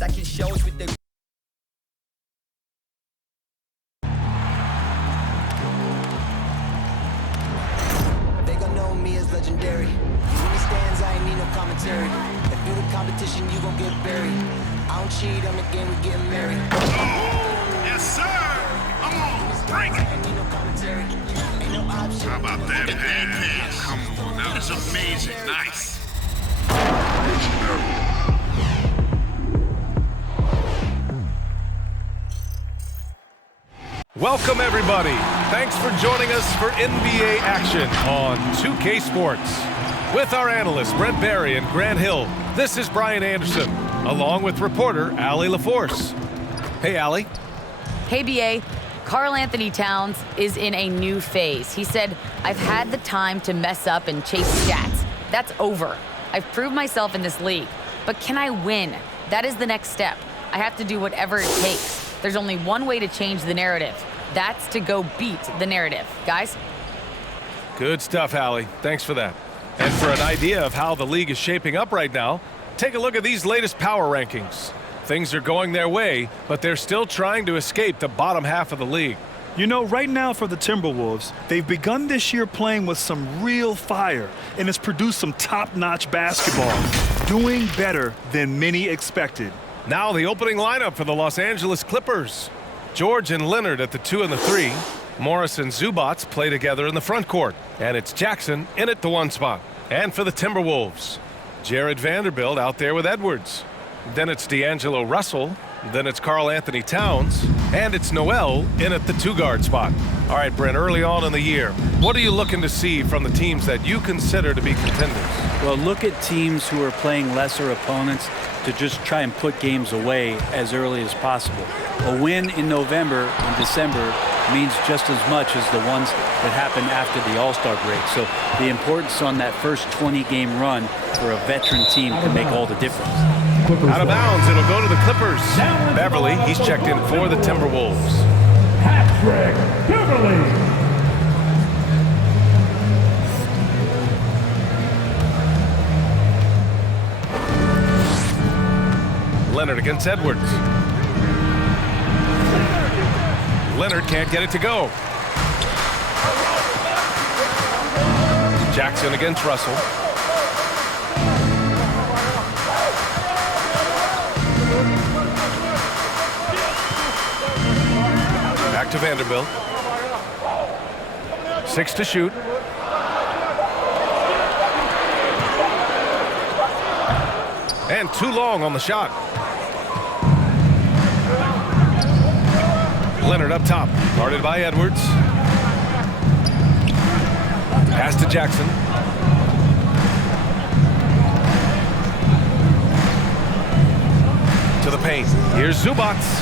Second shows with the they gon' know me as legendary. When he stands, I ain't need no commentary. If you the competition, you gon' get buried. I don't cheat on the game, we getting married. Oh, yes, sir. Come on, bring it. How about that pass? Come on, that was amazing. Nice. Welcome, everybody. Thanks for joining us for NBA action on 2K Sports. With our analysts, Brent Barry and Grant Hill, this is Brian Anderson, along with reporter Allie LaForce. Hey, Allie. Hey, BA. Karl Anthony Towns is in a new phase. He said, I've had the time to mess up and chase stats. That's over. I've proved myself in this league. But can I win? That is the next step. I have to do whatever it takes. There's only one way to change the narrative. That's to go beat the narrative. Guys? Good stuff, Allie. Thanks for that. And for an idea of how the league is shaping up right now, take a look at these latest power rankings. Things are going their way, but they're still trying to escape the bottom half of the league. You know, right now for the Timberwolves, they've begun this year playing with some real fire, and it's produced some top-notch basketball, doing better than many expected. Now the opening lineup for the Los Angeles Clippers. George and Leonard at the 2 and the 3. Morris and Zubats play together in the front court. And it's Jackson in at the 1 spot. And for the Timberwolves, Jared Vanderbilt out there with Edwards. Then it's D'Angelo Russell. Then it's Karl Anthony Towns. And it's Noel in at the 2-guard spot. All right, Brent, early on in the year, what are you looking to see from the teams that you consider to be contenders? Well, look at teams who are playing lesser opponents to just try and put games away as early as possible. A win in November and December means just as much as the ones that happen after the All-Star break. So the importance on that first 20-game run for a veteran team can make all the difference. Out of bounds, it'll go to the Clippers. Beverly, he's checked in for the Timberwolves. Patrick Beverly. Leonard against Edwards. Leonard can't get it to go. Jackson against Russell. Back to Vanderbilt. 6 to shoot. And too long on the shot. Leonard up top, guarded by Edwards. Pass to Jackson. To the paint. Here's Zubats.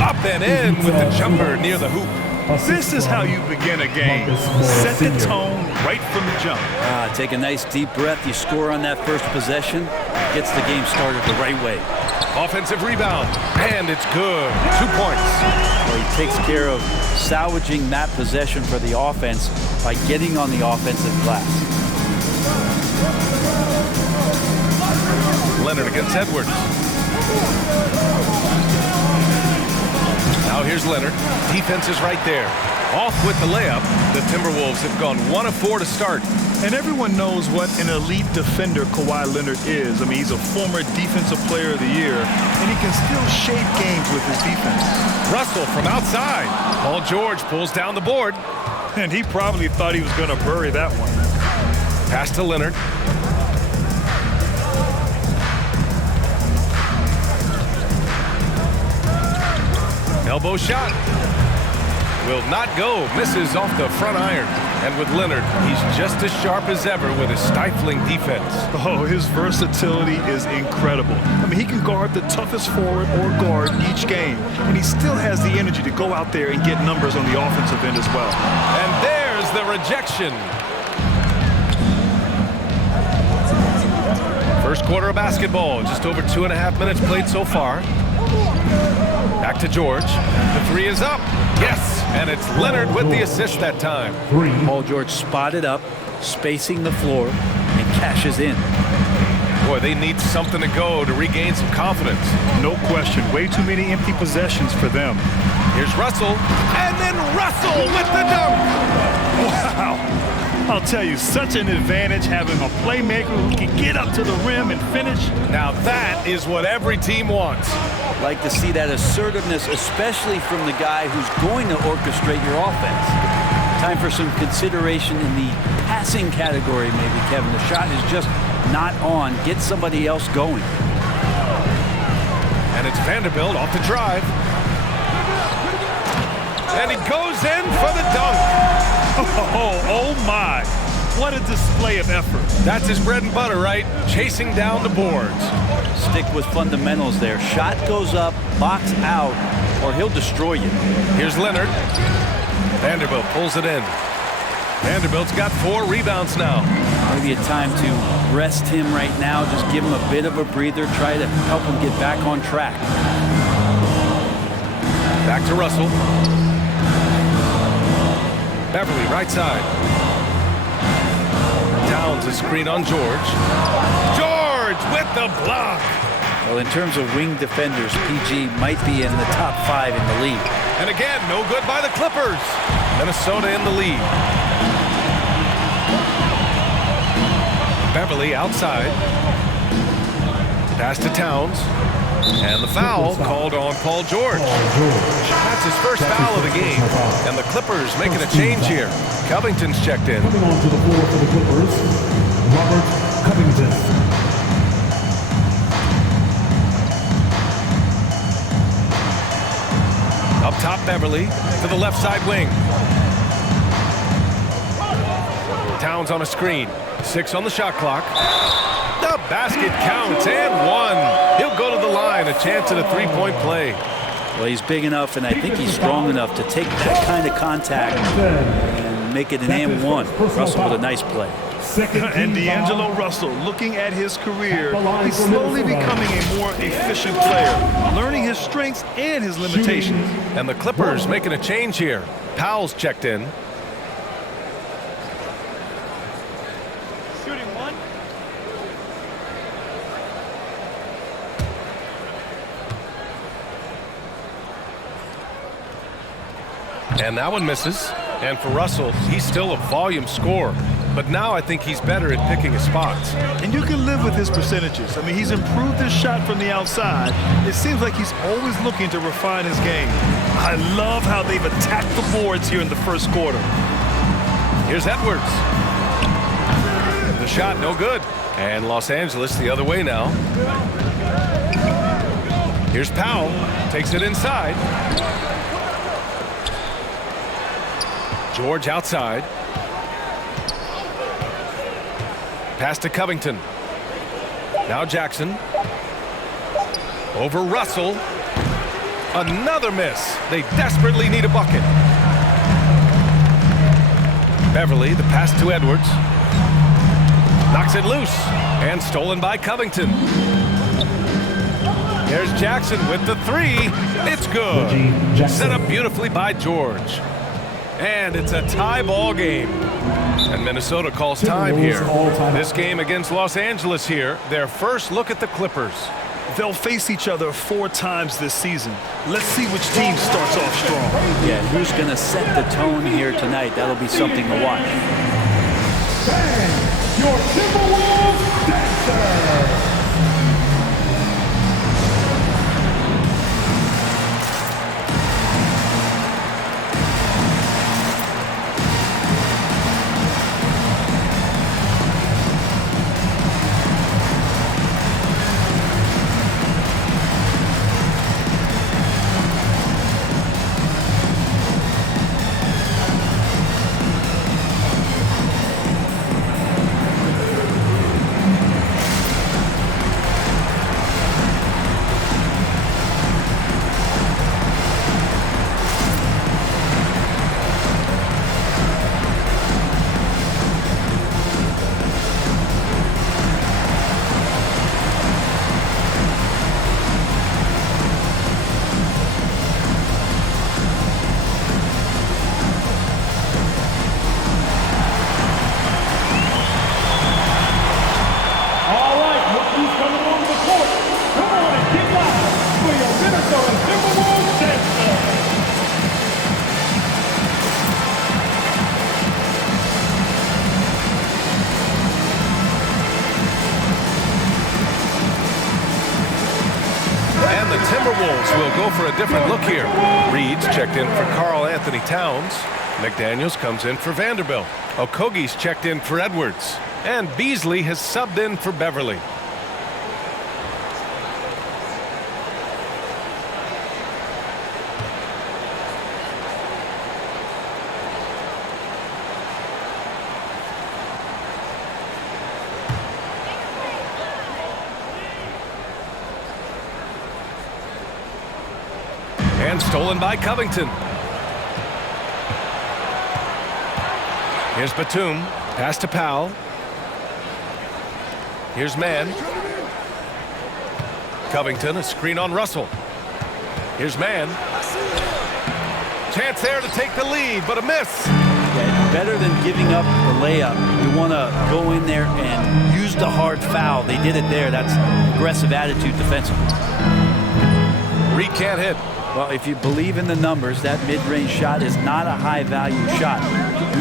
Up and in with the jumper near the hoop. This is how you begin a game. Set the tone right from the jump. Take a nice deep breath. You score on that first possession. Gets the game started the right way. Offensive rebound, and it's good. 2 points. Well, he takes care of salvaging that possession for the offense by getting on the offensive glass. Leonard against Edwards. Now here's Leonard. Defense is right there. Off with the layup. The Timberwolves have gone 1 of 4 to start. And everyone knows what an elite defender Kawhi Leonard is. I mean, he's a former Defensive Player of the Year, and he can still shape games with his defense. Russell from outside. Paul George pulls down the board. And he probably thought he was going to bury that one. Pass to Leonard. Elbow shot. Will not go. Misses off the front iron. And with Leonard, he's just as sharp as ever with his stifling defense. Oh, his versatility is incredible. I mean, he can guard the toughest forward or guard each game. And he still has the energy to go out there and get numbers on the offensive end as well. And there's the rejection. First quarter of basketball. Just over 2.5 minutes played so far. Back to George. The 3 is up. Yes, and it's Leonard with the assist that time. Paul George spotted up, spacing the floor, and cashes in. Boy, they need something to go to regain some confidence. No question. Way too many empty possessions for them. Here's Russell, and then Russell with the dunk. Wow. I'll tell you, such an advantage having a playmaker who can get up to the rim and finish. Now that is what every team wants. Like to see that assertiveness, especially from the guy who's going to orchestrate your offense. Time for some consideration in the passing category, maybe, Kevin. The shot is just not on. Get somebody else going. And it's Vanderbilt off the drive. And he goes in for the dunk. Oh my. What a display of effort. That's his bread and butter, right? Chasing down the boards. Stick with fundamentals there. Shot goes up, box out, or he'll destroy you. Here's Leonard. Vanderbilt pulls it in. Vanderbilt's got 4 rebounds now. Maybe a time to rest him right now. Just give him a bit of a breather. Try to help him get back on track. Back to Russell. Beverly, right side. Towns a screen on George. George with the block. Well, in terms of wing defenders, PG might be in the top 5 in the league. And again, no good by the Clippers. Minnesota in the lead. Beverly outside. Pass to Towns. And the foul called on Paul George. That's his first foul of the game. And the Clippers making a change here. Covington's checked in. Coming onto the floor for the Clippers, Robert Covington. Up top, Beverly to the left side wing. Towns on a screen. 6 on the shot clock. The basket counts and 1. He'll go to the line. A chance at a 3-point play. Well, he's big enough, and I think he's strong enough to take that kind of contact and make it an and-1. Russell with a nice play. And D'Angelo Russell, looking at his career, he's slowly becoming a more efficient player, learning his strengths and his limitations. And the Clippers making a change here. Powell's checked in. Shooting 1. And that one misses. And for Russell, he's still a volume scorer. But now I think he's better at picking his spots. And you can live with his percentages. I mean, he's improved his shot from the outside. It seems like he's always looking to refine his game. I love how they've attacked the boards here in the first quarter. Here's Edwards. The shot, no good. And Los Angeles the other way now. Here's Powell. Takes it inside. George outside. Pass to Covington. Now Jackson. Over Russell. Another miss. They desperately need a bucket. Beverly, the pass to Edwards. Knocks it loose. And stolen by Covington. There's Jackson with the 3. It's good. Set up beautifully by George. And it's a tie ball game. And Minnesota calls time here. This game against Los Angeles here, their first look at the Clippers. They'll face each other 4 times this season. Let's see which team starts off strong. Yeah, who's going to set the tone here tonight? That'll be something to watch. Bang! Your Timberwolves dancer! Timberwolves will go for a different look here. Reed's checked in for Karl Anthony Towns. McDaniels comes in for Vanderbilt. Okogie's checked in for Edwards. And Beasley has subbed in for Beverly. And stolen by Covington. Here's Batum. Pass to Powell. Here's Mann. Covington, a screen on Russell. Here's Mann. Chance there to take the lead, but a miss. Yeah, better than giving up the layup. You want to go in there and use the hard foul. They did it there. That's aggressive attitude defensively. Reed can't hit. Well, if you believe in the numbers, that mid-range shot is not a high-value shot,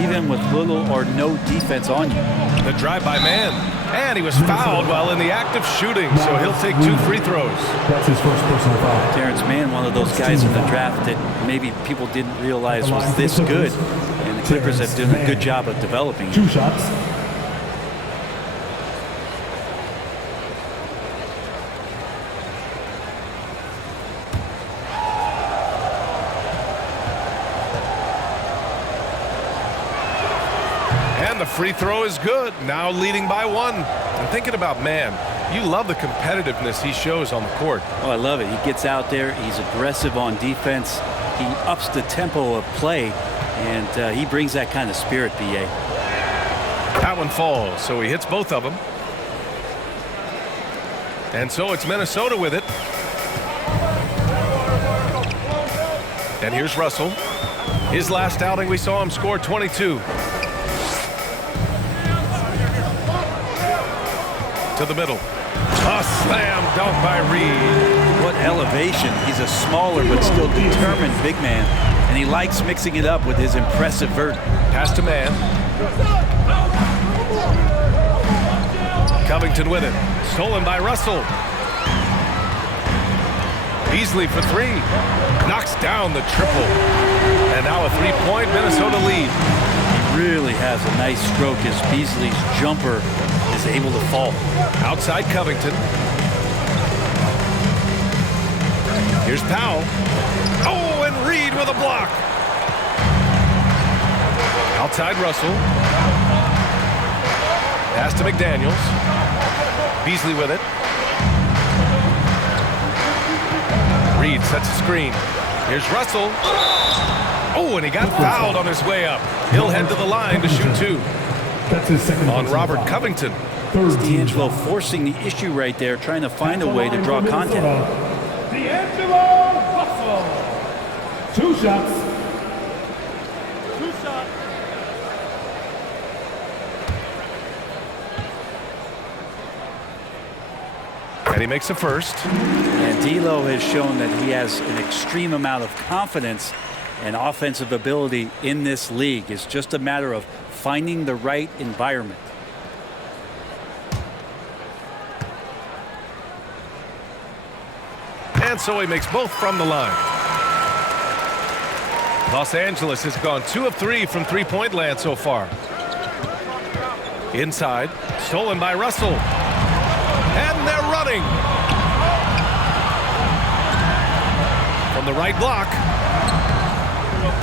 even with little or no defense on you. The drive by Mann. And he was fouled while in the act of shooting, so he'll take 2 free throws. That's his first personal foul. Terrence Mann, one of those guys in the draft that maybe people didn't realize was this good, and the Clippers have done a good job of developing him. 2 shots. And the free throw is good. Now leading by 1. And thinking about Mann, you love the competitiveness he shows on the court. Oh, I love it. He gets out there. He's aggressive on defense. He ups the tempo of play, and he brings that kind of spirit, B.A. That one falls, so he hits both of them. And so it's Minnesota with it. And here's Russell. His last outing, we saw him score 22. To the middle. A slam dunk by Reed. What elevation. He's a smaller but still determined big man, and he likes mixing it up with his impressive vert. Pass to Mann. Covington with it. Stolen by Russell. Beasley for 3. Knocks down the triple. And now a 3-point Minnesota lead. He really has a nice stroke as Beasley's jumper is able to fall. Outside Covington. Here's Powell. Oh, and Reed with a block. Outside Russell. Pass to McDaniels. Beasley with it. Reed sets a screen. Here's Russell. Oh, and he got fouled on his way up. He'll head to the line to shoot 2. That's his second On personal Robert foul. Covington. Third team D'Angelo foul. forcing the issue right there, trying to find a way to draw contact. D'Angelo Russell. 2 shots. And he makes a first. And D'Lo has shown that he has an extreme amount of confidence and offensive ability in this league. It's just a matter of finding the right environment. And so he makes both from the line. Los Angeles has gone 2 of 3 from 3-point land so far. Inside, stolen by Russell. And they're running. From the right block.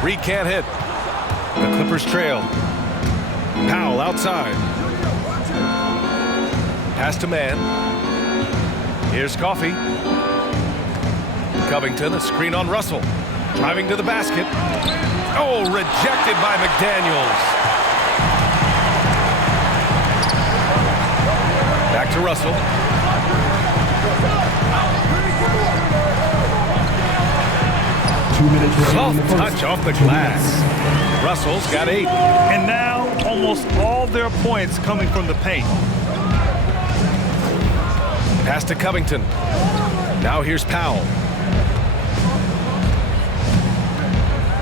Reed can't hit. The Clippers trail. Powell outside. Pass to Mann. Here's Coffey. Covington, a screen on Russell. Driving to the basket. Oh, rejected by McDaniels. Back to Russell. Soft touch off the glass. Russell's got 8. And now almost all their points coming from the paint. Pass to Covington. Now here's Powell.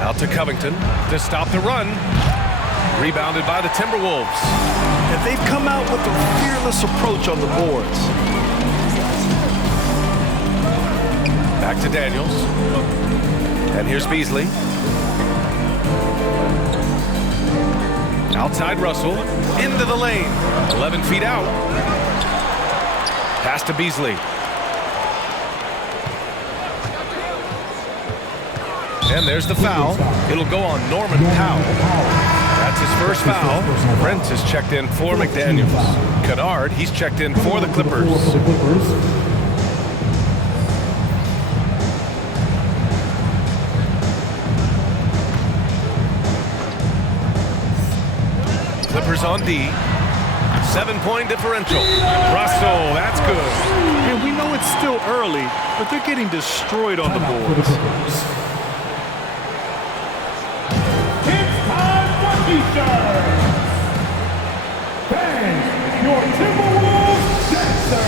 Out to Covington to stop the run. Rebounded by the Timberwolves. And they've come out with a fearless approach on the boards. Back to Daniels. And here's Beasley. Outside Russell. Into the lane. 11 feet out. Pass to Beasley. And there's the foul. It'll go on Norman Powell. That's his first foul. Prince has checked in for McDaniels. Kennard, he's checked in for the Clippers. Clippers on D. 7-point differential. Russell, that's good. And we know it's still early, but they're getting destroyed on the boards. Bang! Your Timberwolves dancer!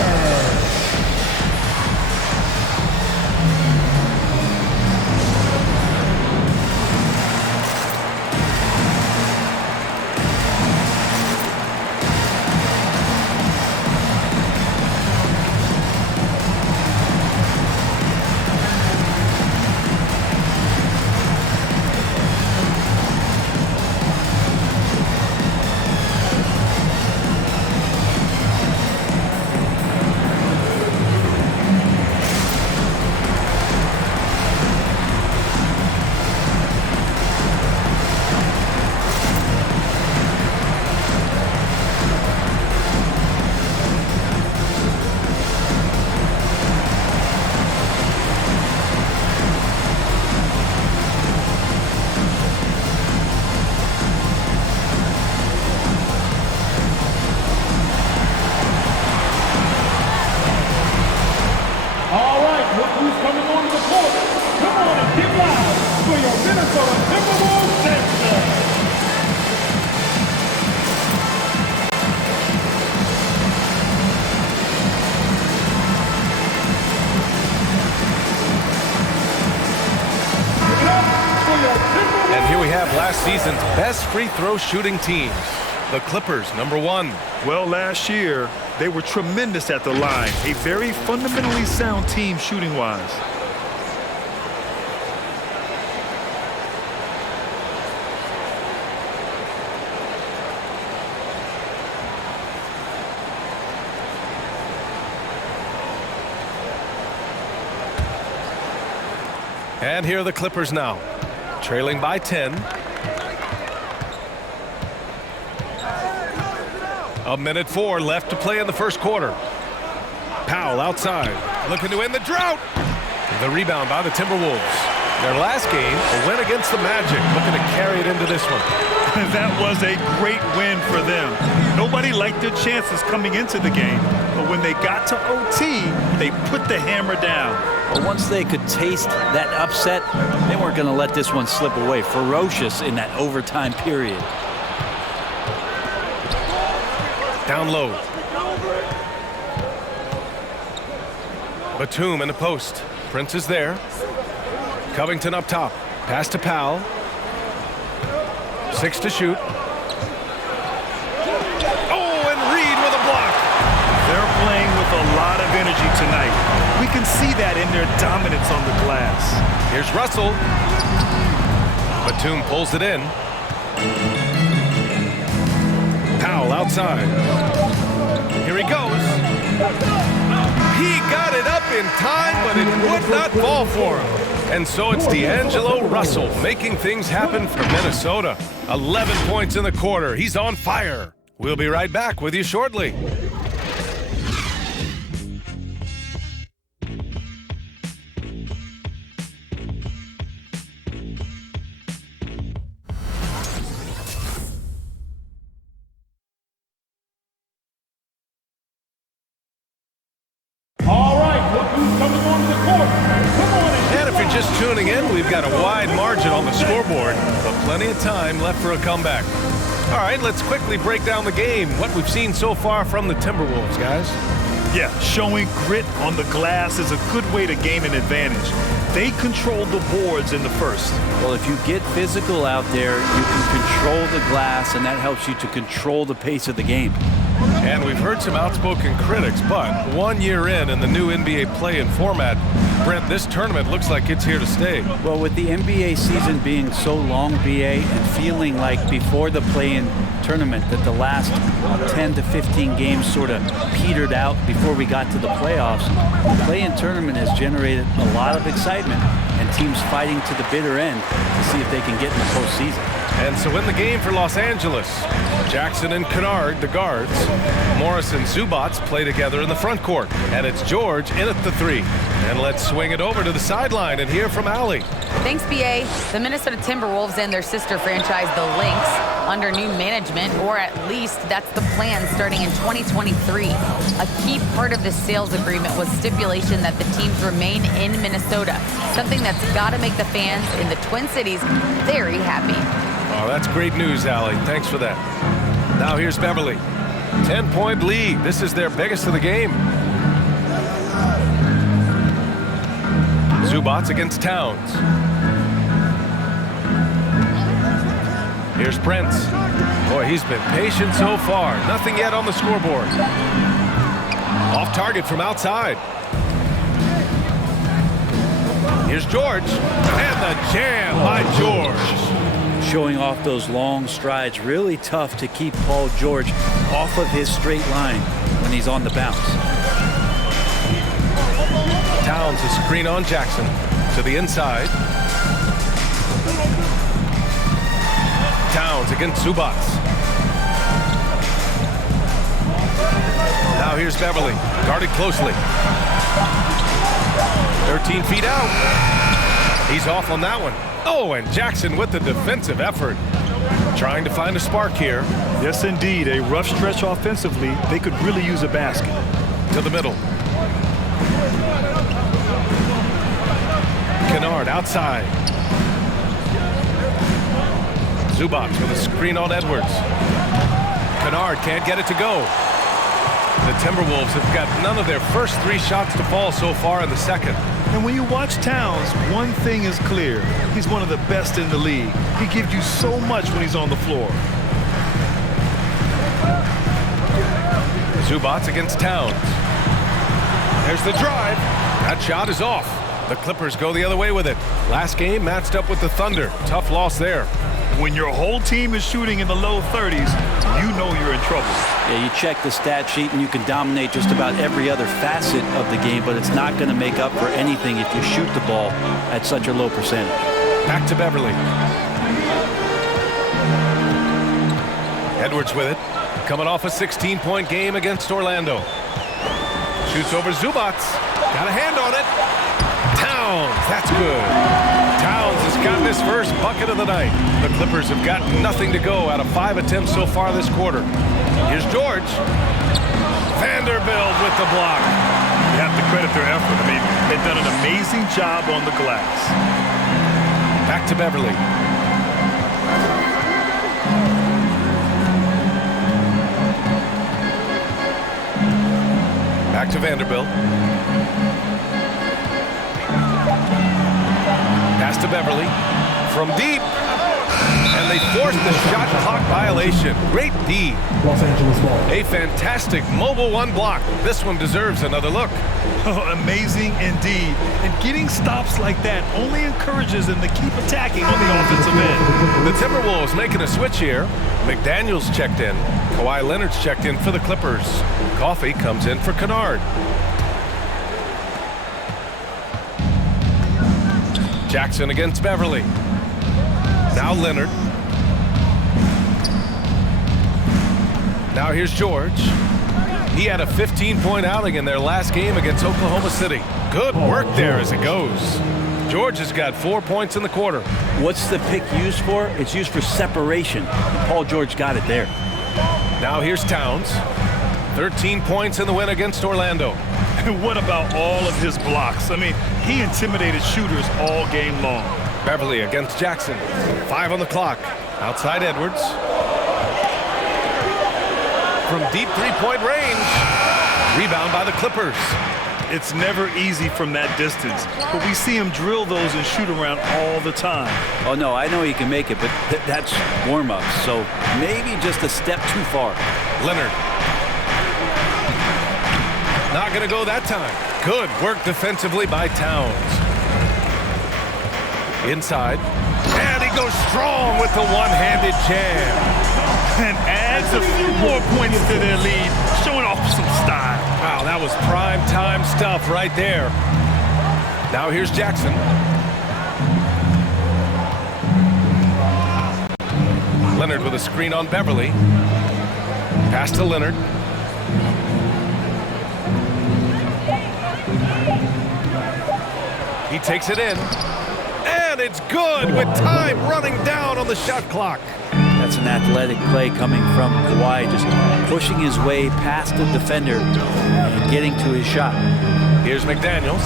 Last season's best free throw shooting teams. The Clippers, #1. Well, last year, they were tremendous at the line. A very fundamentally sound team shooting-wise. And here are the Clippers now, trailing by 10. A minute 4 left to play in the first quarter. Powell outside, looking to end the drought. The rebound by the Timberwolves. Their last game, a win against the Magic, looking to carry it into this one. That was a great win for them. Nobody liked their chances coming into the game, but when they got to OT, they put the hammer down. But once they could taste that upset, they weren't going to let this one slip away. Ferocious in that overtime period. Down low. Batum in the post. Prince is there. Covington up top. Pass to Powell. 6 to shoot. Oh, and Reed with a block. They're playing with a lot of energy tonight. We can see that in their dominance on the glass. Here's Russell. Batum pulls it in. Powell outside. Here he goes. He got it up in time, but it would not fall for him. And so it's D'Angelo Russell making things happen for Minnesota. 11 points in the quarter. He's on fire. We'll be right back with you shortly. Just tuning in, we've got a wide margin on the scoreboard, but plenty of time left for a comeback. All right, let's quickly break down the game. What we've seen so far from the Timberwolves, guys. Yeah, showing grit on the glass is a good way to gain an advantage. They controlled the boards in the first. Well, if you get physical out there, you can control the glass, and that helps you to control the pace of the game. And we've heard some outspoken critics, but 1 year in the new NBA play-in format, Brent, this tournament looks like it's here to stay. Well, with the NBA season being so long, BA, and feeling like before the play-in tournament that the last 10 to 15 games sort of petered out before we got to the playoffs, the play-in tournament has generated a lot of excitement and teams fighting to the bitter end to see if they can get in the postseason. And so in the game for Los Angeles, Jackson and Kennard, the guards. Morris and Zubac play together in the front court. And it's George in at the 3. And let's swing it over to the sideline and hear from Allie. Thanks, BA. The Minnesota Timberwolves and their sister franchise, the Lynx, under new management, or at least that's the plan starting in 2023. A key part of this sales agreement was stipulation that the teams remain in Minnesota, something that's got to make the fans in the Twin Cities very happy. Oh, that's great news, Allie. Thanks for that. Now here's Beverly. 10-point lead. This is their biggest of the game. Zubac against Towns. Here's Prince. Boy, he's been patient so far. Nothing yet on the scoreboard. Off target from outside. Here's George. And the jam by George. Showing off those long strides. Really tough to keep Paul George off of his straight line when he's on the bounce. Towns a screen on Jackson to the inside. Towns against Zubac. Now here's Beverly, guarded closely. 13 feet out. He's off on that one. Oh, and Jackson with the defensive effort. Trying to find a spark here. Yes, indeed. A rough stretch offensively. They could really use a basket. To the middle. Kennard outside. Zubac with a screen on Edwards. Kennard can't get it to go. The Timberwolves have got none of their first 3 shots to fall so far in the second. And when you watch Towns, one thing is clear. He's one of the best in the league. He gives you so much when he's on the floor. Zubac against Towns. There's the drive. That shot is off. The Clippers go the other way with it. Last game matched up with the Thunder. Tough loss there. When your whole team is shooting in the low 30s, you know you're in trouble. Yeah, you check the stat sheet and you can dominate just about every other facet of the game, but it's not going to make up for anything if you shoot the ball at such a low percentage. Back to Beverly. Edwards with it. Coming off a 16-point game against Orlando. Shoots over Zubac. Got a hand on it. Towns, that's good. Towns has gotten his first bucket of the night. The Clippers have got nothing to go out of 5 attempts so far this quarter. Here's George. Vanderbilt with the block. You have to credit their effort. I mean, they've done an amazing job on the glass. Back to Beverly. Back to Vanderbilt. Pass to Beverly. From deep. And they forced the shot clock violation. Great D. Los Angeles ball. A fantastic mobile 1 block. This one deserves another look. Oh, amazing indeed. And getting stops like that only encourages them to keep attacking on the offensive end. The Timberwolves making a switch here. McDaniels checked in. Kawhi Leonard's checked in for the Clippers. Coffey comes in for Kennard. Jackson against Beverly. Now Leonard. Now here's George. He had a 15-point outing in their last game against Oklahoma City. Good work there as it goes. George has got 4 points in the quarter. What's the pick used for? It's used for separation. Paul George got it there. Now here's Towns. 13 points in the win against Orlando. And what about all of his blocks? I mean, he intimidated shooters all game long. Beverly against Jackson. 5 on the clock. Outside Edwards. From deep 3-point range. Rebound by the Clippers. It's never easy from that distance, but we see him drill those and shoot around all the time. Oh, no, I know he can make it, but that's warm-up, so maybe just a step too far. Leonard. Not going to go that time. Good work defensively by Towns. Inside. And he goes strong with the one-handed jam. And adds a few more points to their lead, showing off some style. Wow, that was prime time stuff right there. Now here's Jackson. Leonard with a screen on Beverly. Pass to Leonard. He takes it in. And it's good with time running down on the shot clock. That's an athletic play coming from Kawhi, just pushing his way past the defender and getting to his shot. Here's McDaniels.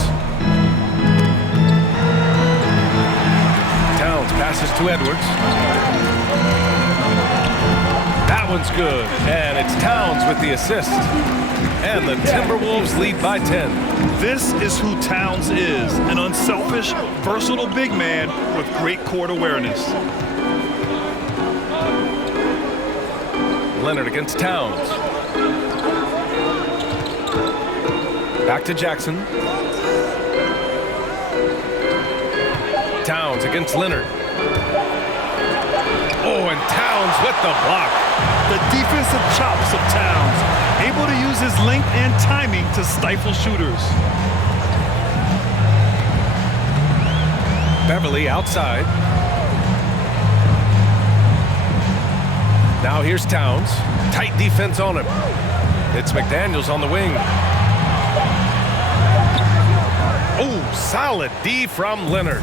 Towns passes to Edwards. That one's good, and it's Towns with the assist. And the Timberwolves lead by 10. This is who Towns is, an unselfish, versatile big man with great court awareness. Leonard against Towns. Back to Jackson. Towns against Leonard. Oh, and Towns with the block. The defensive chops of Towns, able to use his length and timing to stifle shooters. Beverly outside. Now here's Towns. Tight defense on him. It's McDaniels on the wing. Oh, solid D from Leonard.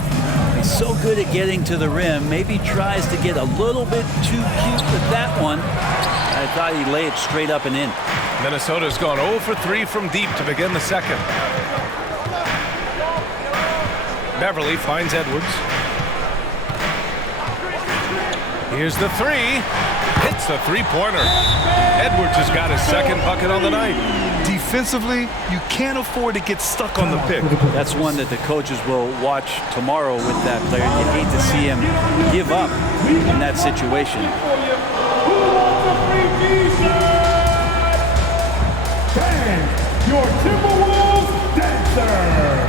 He's so good at getting to the rim. Maybe tries to get a little bit too cute with that one. I thought he'd lay it straight up and in. Minnesota's gone 0 for 3 from deep to begin the second. Beverly finds Edwards. Here's the three. Hits the three-pointer. Edwards has got his second bucket on the night. Defensively, you can't afford to get stuck on the pick. That's one that the coaches will watch tomorrow with that player. You hate to see him give up in that situation. Your Timberwolves dancer.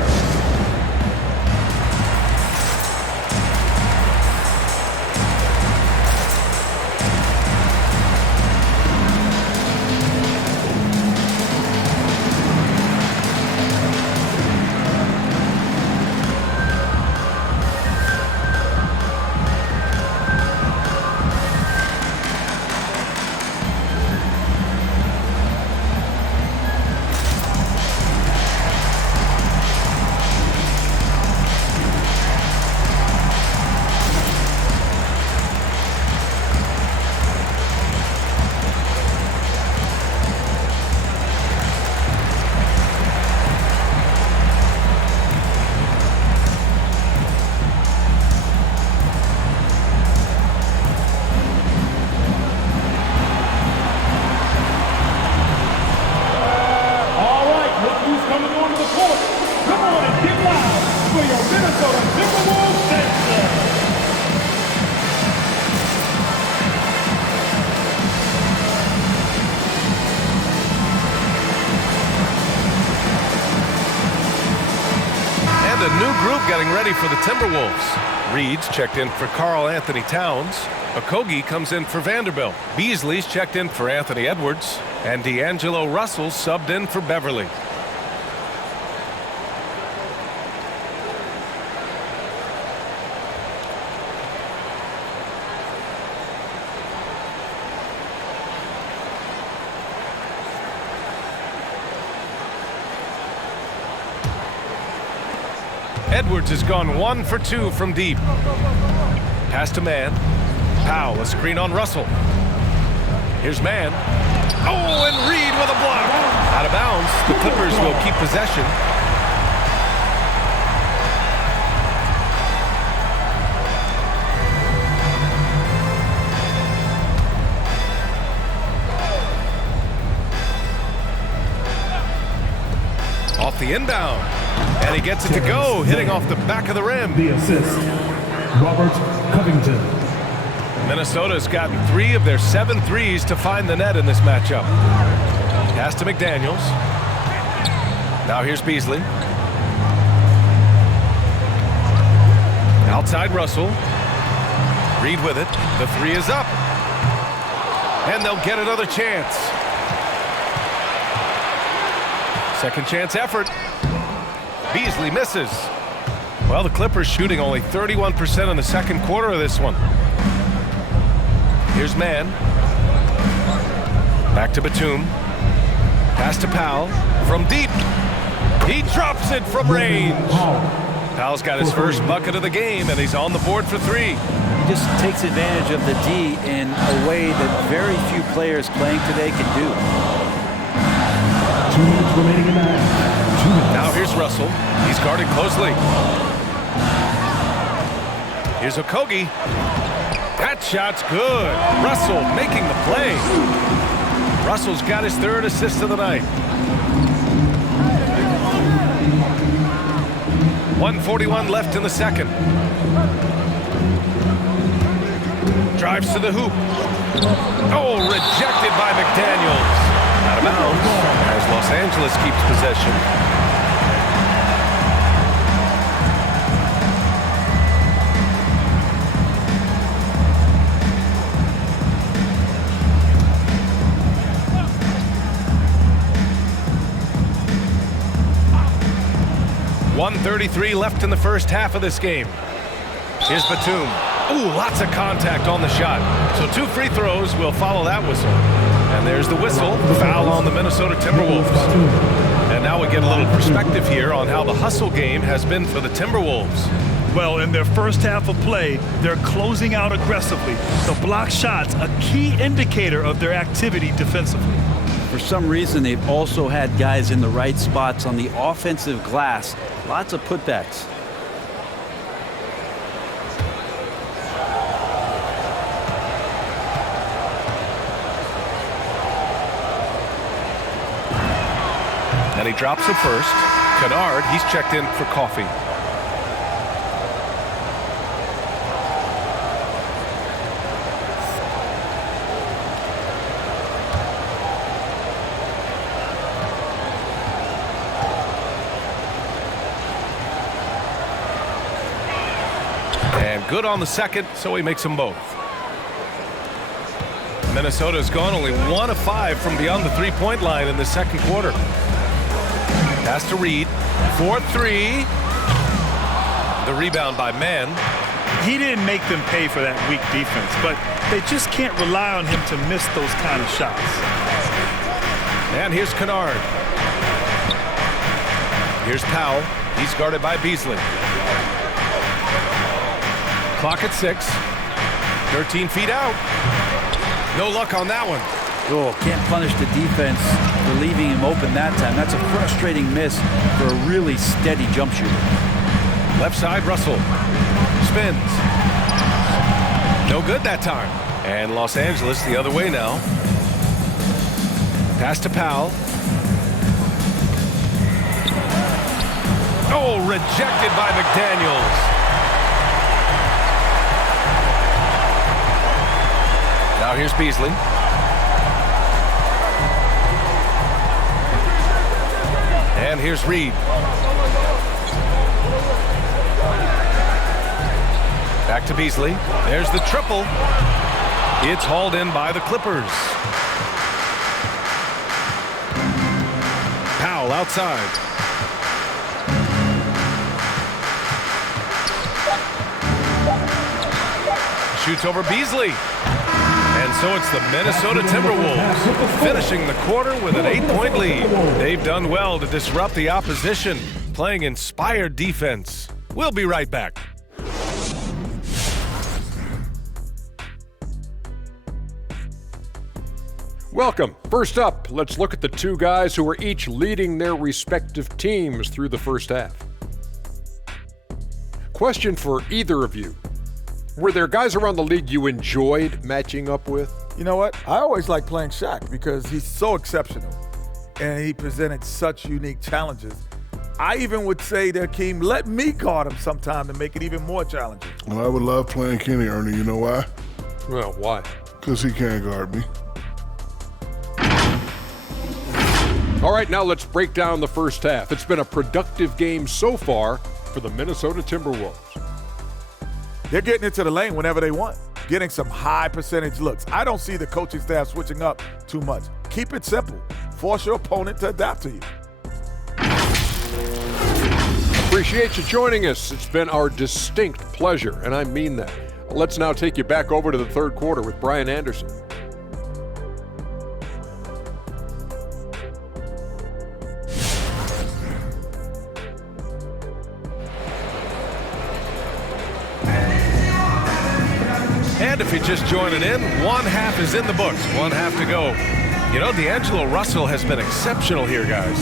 Getting ready for the Timberwolves. Reed's checked in for Karl Anthony Towns. Okogie comes in for Vanderbilt. Beasley's checked in for Anthony Edwards. And D'Angelo Russell subbed in for Beverly. Edwards has gone 1 for 2 from deep. Pass to Mann. Powell, a screen on Russell. Here's Mann. Oh, and Reed with a block. Out of bounds. The Clippers will keep possession. Off the inbound. And he gets it to go, hitting off the back of the rim. The assist, Robert Covington. Minnesota's gotten 3 of their 7 threes to find the net in this matchup. Pass to McDaniels. Now here's Beasley. Outside Russell. Reed with it. The three is up. And they'll get another chance. Second chance effort. Beasley misses. Well, the Clippers shooting only 31% in the second quarter of this one. Here's Mann. Back to Batum. Pass to Powell. From deep. He drops it from range. Powell's got his first bucket of the game, and he's on the board for three. He just takes advantage of the D in a way that very few players playing today can do. 2 minutes remaining in the half. 2 minutes. Now here's Russell. He's guarded closely. Here's Okogie. That shot's good. Russell making the play. Russell's got his third assist of the night. 1:41 left in the second. Drives to the hoop. Oh, rejected by McDaniels. Out of bounds as Los Angeles keeps possession. .133 left in the first half of this game. Here's Batum. Ooh, lots of contact on the shot. So 2 free throws will follow that whistle. And there's the whistle. Foul on the Minnesota Timberwolves. And now we get a little perspective here on how the hustle game has been for the Timberwolves. Well, in their first half of play, they're closing out aggressively. The block shots, a key indicator of their activity defensively. For some reason, they've also had guys in the right spots on the offensive glass. Lots of putbacks. And he drops it first. Kennard, he's checked in for coffee. And good on the second, so he makes them both. Minnesota's gone only 1 of 5 from beyond the three-point line in the second quarter. Pass to Reed. 4-3. The rebound by Mann. He didn't make them pay for that weak defense, but they just can't rely on him to miss those kind of shots. And here's Kennard. Here's Powell. He's guarded by Beasley. Clock at 6. 13 feet out. No luck on that one. Oh, can't punish the defense for leaving him open that time. That's a frustrating miss for a really steady jump shooter. Left side, Russell. Spins. No good that time. And Los Angeles the other way now. Pass to Powell. Oh, rejected by McDaniels. Now here's Beasley. And here's Reed. Back to Beasley. There's the triple. It's hauled in by the Clippers. Powell outside. Shoots over Beasley. And so it's the Minnesota Timberwolves finishing the quarter with an 8-point lead. They've done well to disrupt the opposition, playing inspired defense. We'll be right back. Welcome. First up, let's look at the two guys who are each leading their respective teams through the first half. Question for either of you. Were there guys around the league you enjoyed matching up with? You know what? I always like playing Shaq because he's so exceptional and he presented such unique challenges. I even would say that Keem, let me guard him sometime to make it even more challenging. Well, I would love playing Kenny, Ernie. You know why? Well, why? Because he can't guard me. All right, now let's break down the first half. It's been a productive game so far for the Minnesota Timberwolves. They're getting into the lane whenever they want, getting some high percentage looks. I don't see the coaching staff switching up too much. Keep it simple. Force your opponent to adapt to you. Appreciate you joining us. It's been our distinct pleasure, and I mean that. Let's now take you back over to the third quarter with Brian Anderson. And if you're just joining in, one half is in the books, one half to go. You know, D'Angelo Russell has been exceptional here, guys.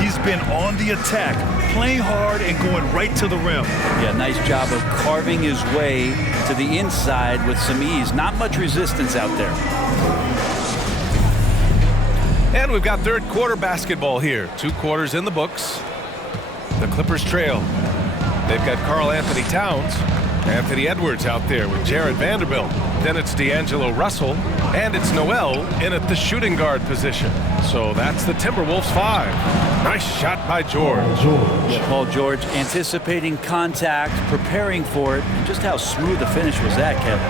He's been on the attack, playing hard and going right to the rim. Yeah, nice job of carving his way to the inside with some ease. Not much resistance out there. And we've got third quarter basketball here. 2 quarters in the books. The Clippers trail. They've got Karl Anthony Towns, Anthony Edwards out there with Jared Vanderbilt. Then it's D'Angelo Russell, and it's Noel in at the shooting guard position. So that's the Timberwolves 5. Nice shot by George. Yeah, Paul George anticipating contact, preparing for it. And just how smooth the finish was that, Kevin.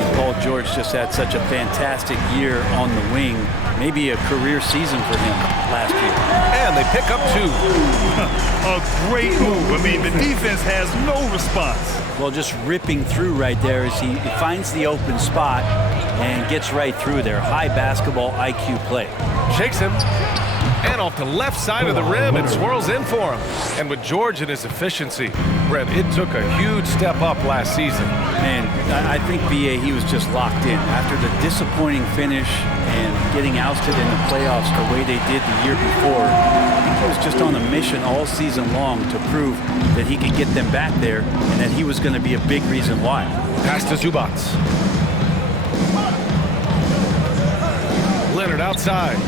And Paul George just had such a fantastic year on the wing. Maybe a career season for him last year. And they pick up 2. A great move. I mean, the defense has no response. Well, just ripping through right there as he finds the open spot and gets right through there. High basketball IQ play. Shakes him. And off the left side of the rim, it swirls in for him. And with George and his efficiency, Brent, it took a huge step up last season. And I think, B.A., he was just locked in. After the disappointing finish and getting ousted in the playoffs the way they did the year before, I think he was just on a mission all season long to prove that he could get them back there and that he was going to be a big reason why. Pass to Zubac. Leonard outside.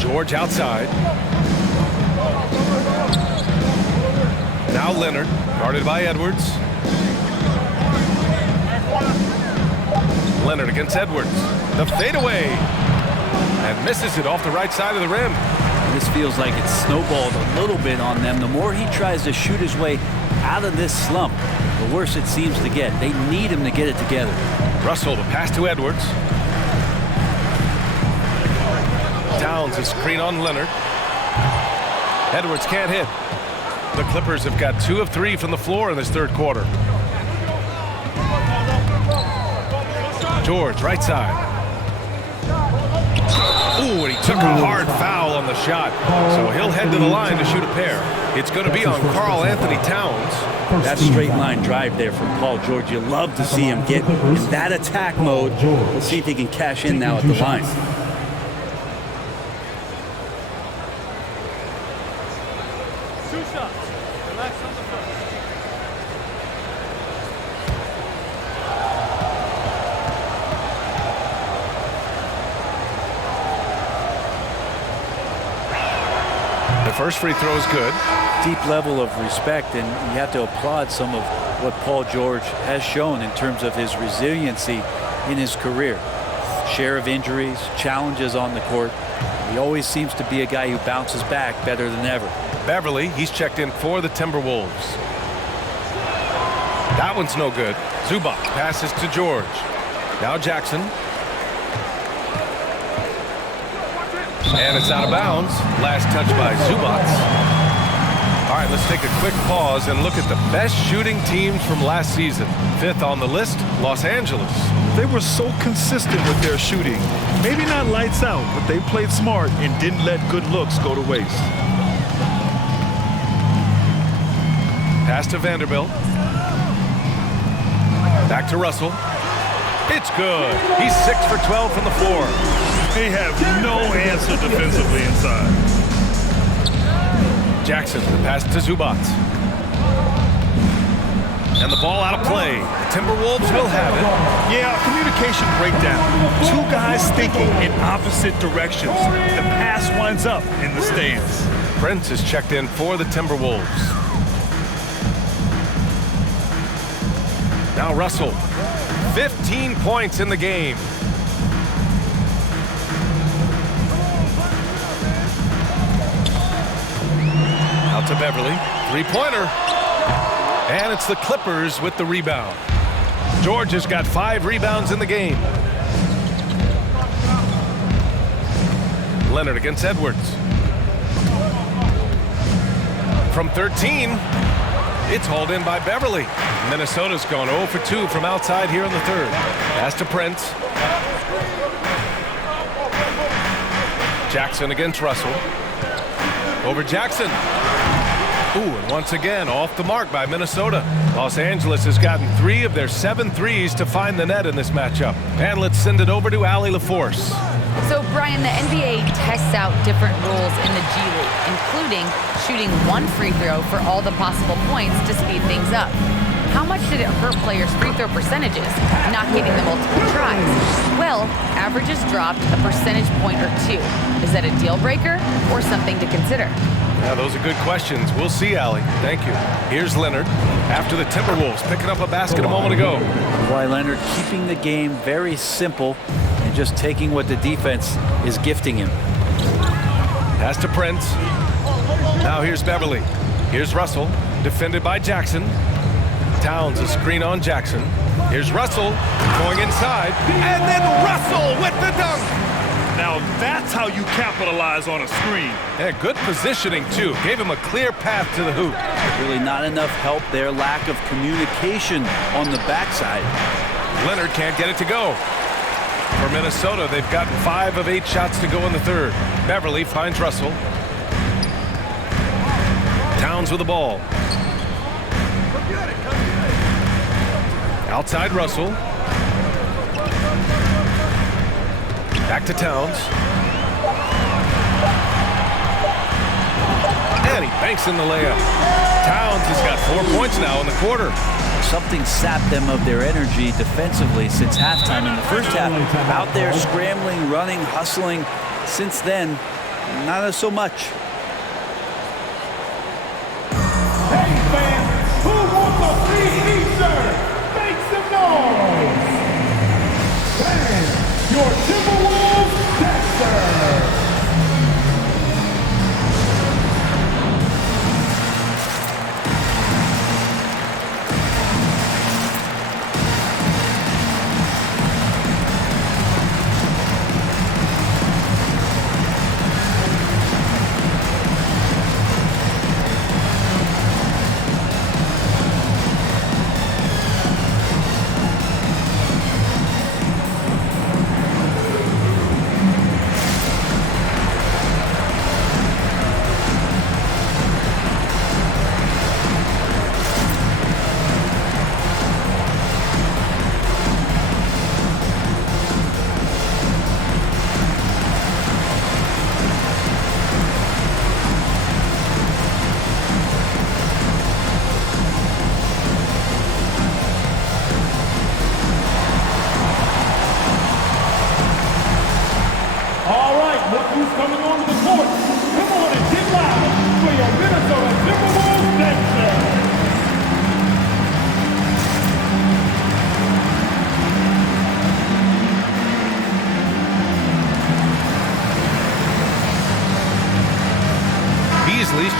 George outside. Now Leonard, guarded by Edwards. Leonard against Edwards. The fadeaway. And misses it off the right side of the rim. This feels like it's snowballed a little bit on them. The more he tries to shoot his way out of this slump, the worse it seems to get. They need him to get it together. Russell, the pass to Edwards. Towns is screen on Leonard. Edwards can't hit. The Clippers have got 2 of 3 from the floor in this third quarter. George, right side. Ooh, and he took a hard foul on the shot. So he'll head to the line to shoot a pair. It's going to be on Karl Anthony Towns. That straight line drive there from Paul George. You love to see him get in that attack mode. Let's see if he can cash in now at the line. First free throw is good. Deep level of respect, and you have to applaud some of what Paul George has shown in terms of his resiliency in his career. Share of injuries, challenges on the court. He always seems to be a guy who bounces back better than ever. Beverly, he's checked in for the Timberwolves. That one's no good. Zubac passes to George. Now Jackson. And it's out of bounds. Last touch by Zubac. All right, let's take a quick pause and look at the best shooting teams from last season. 5th on the list, Los Angeles. They were so consistent with their shooting. Maybe not lights out, but they played smart and didn't let good looks go to waste. Pass to Vanderbilt. Back to Russell. It's good. He's 6 for 12 from the floor. They have no answer defensively inside. Jackson, the pass to Zubac. And the ball out of play. Timberwolves will have it. Yeah, communication breakdown. 2 guys thinking in opposite directions. The pass winds up in the stands. Brent is checked in for the Timberwolves. Now Russell. 15 points in the game. to Beverly. Three-pointer. And it's the Clippers with the rebound. George has got 5 rebounds in the game. Leonard against Edwards. From 13, it's hauled in by Beverly. Minnesota's gone 0 for 2 from outside here in the third. Pass to Prince. Jackson against Russell. Over Jackson. Ooh, and once again, off the mark by Minnesota. Los Angeles has gotten 3 of their 7 threes to find the net in this matchup. And let's send it over to Allie LaForce. So, Brian, the NBA tests out different rules in the G League, including shooting 1 free throw for all the possible points to speed things up. How much did it hurt players' free throw percentages, not getting the multiple tries? Well, averages dropped a percentage point or 2. Is that a deal breaker or something to consider? Yeah, those are good questions. We'll see, Allie. Thank you. Here's Leonard after the Timberwolves picking up a basket a moment ago. Kawhi Leonard keeping the game very simple and just taking what the defense is gifting him. Pass to Prince. Now here's Beverly. Here's Russell, defended by Jackson. Towns a screen on Jackson. Here's Russell going inside, and then Russell with the dunk. Now that's how you capitalize on a screen. Yeah, good positioning, too. Gave him a clear path to the hoop. Really not enough help there. Lack of communication on the backside. Leonard can't get it to go. For Minnesota, they've gotten 5 of 8 shots to go in the third. Beverly finds Russell. Towns with the ball. Outside Russell. Back to Towns. And he banks in the layup. Towns has got 4 points now in the quarter. Something sapped them of their energy defensively since halftime. In the first half, out there scrambling, running, hustling. Since then, not so much. Hey fans, who wants a free t-shirt? Make some noise! And your Timberwolves Dexter!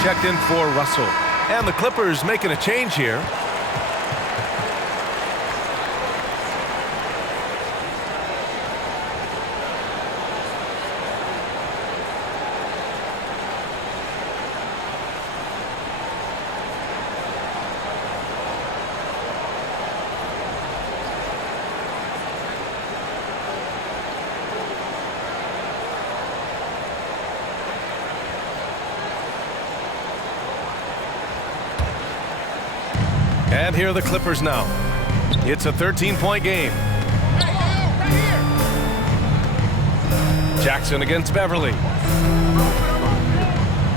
Checked in for Russell. And the Clippers making a change here. And here are the Clippers now. It's a 13-point game. Jackson against Beverly.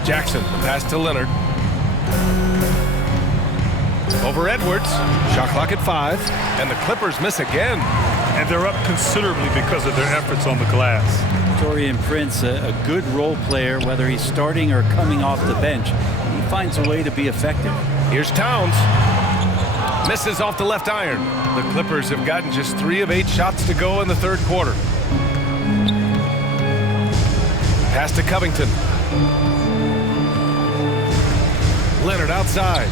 Jackson, the pass to Leonard. Over Edwards. Shot clock at 5. And the Clippers miss again. And they're up considerably because of their efforts on the glass. Taurean Prince, a good role player, whether he's starting or coming off the bench. He finds a way to be effective. Here's Towns. Misses off the left iron. The Clippers have gotten just 3 of 8 shots to go in the third quarter. Pass to Covington. Leonard outside.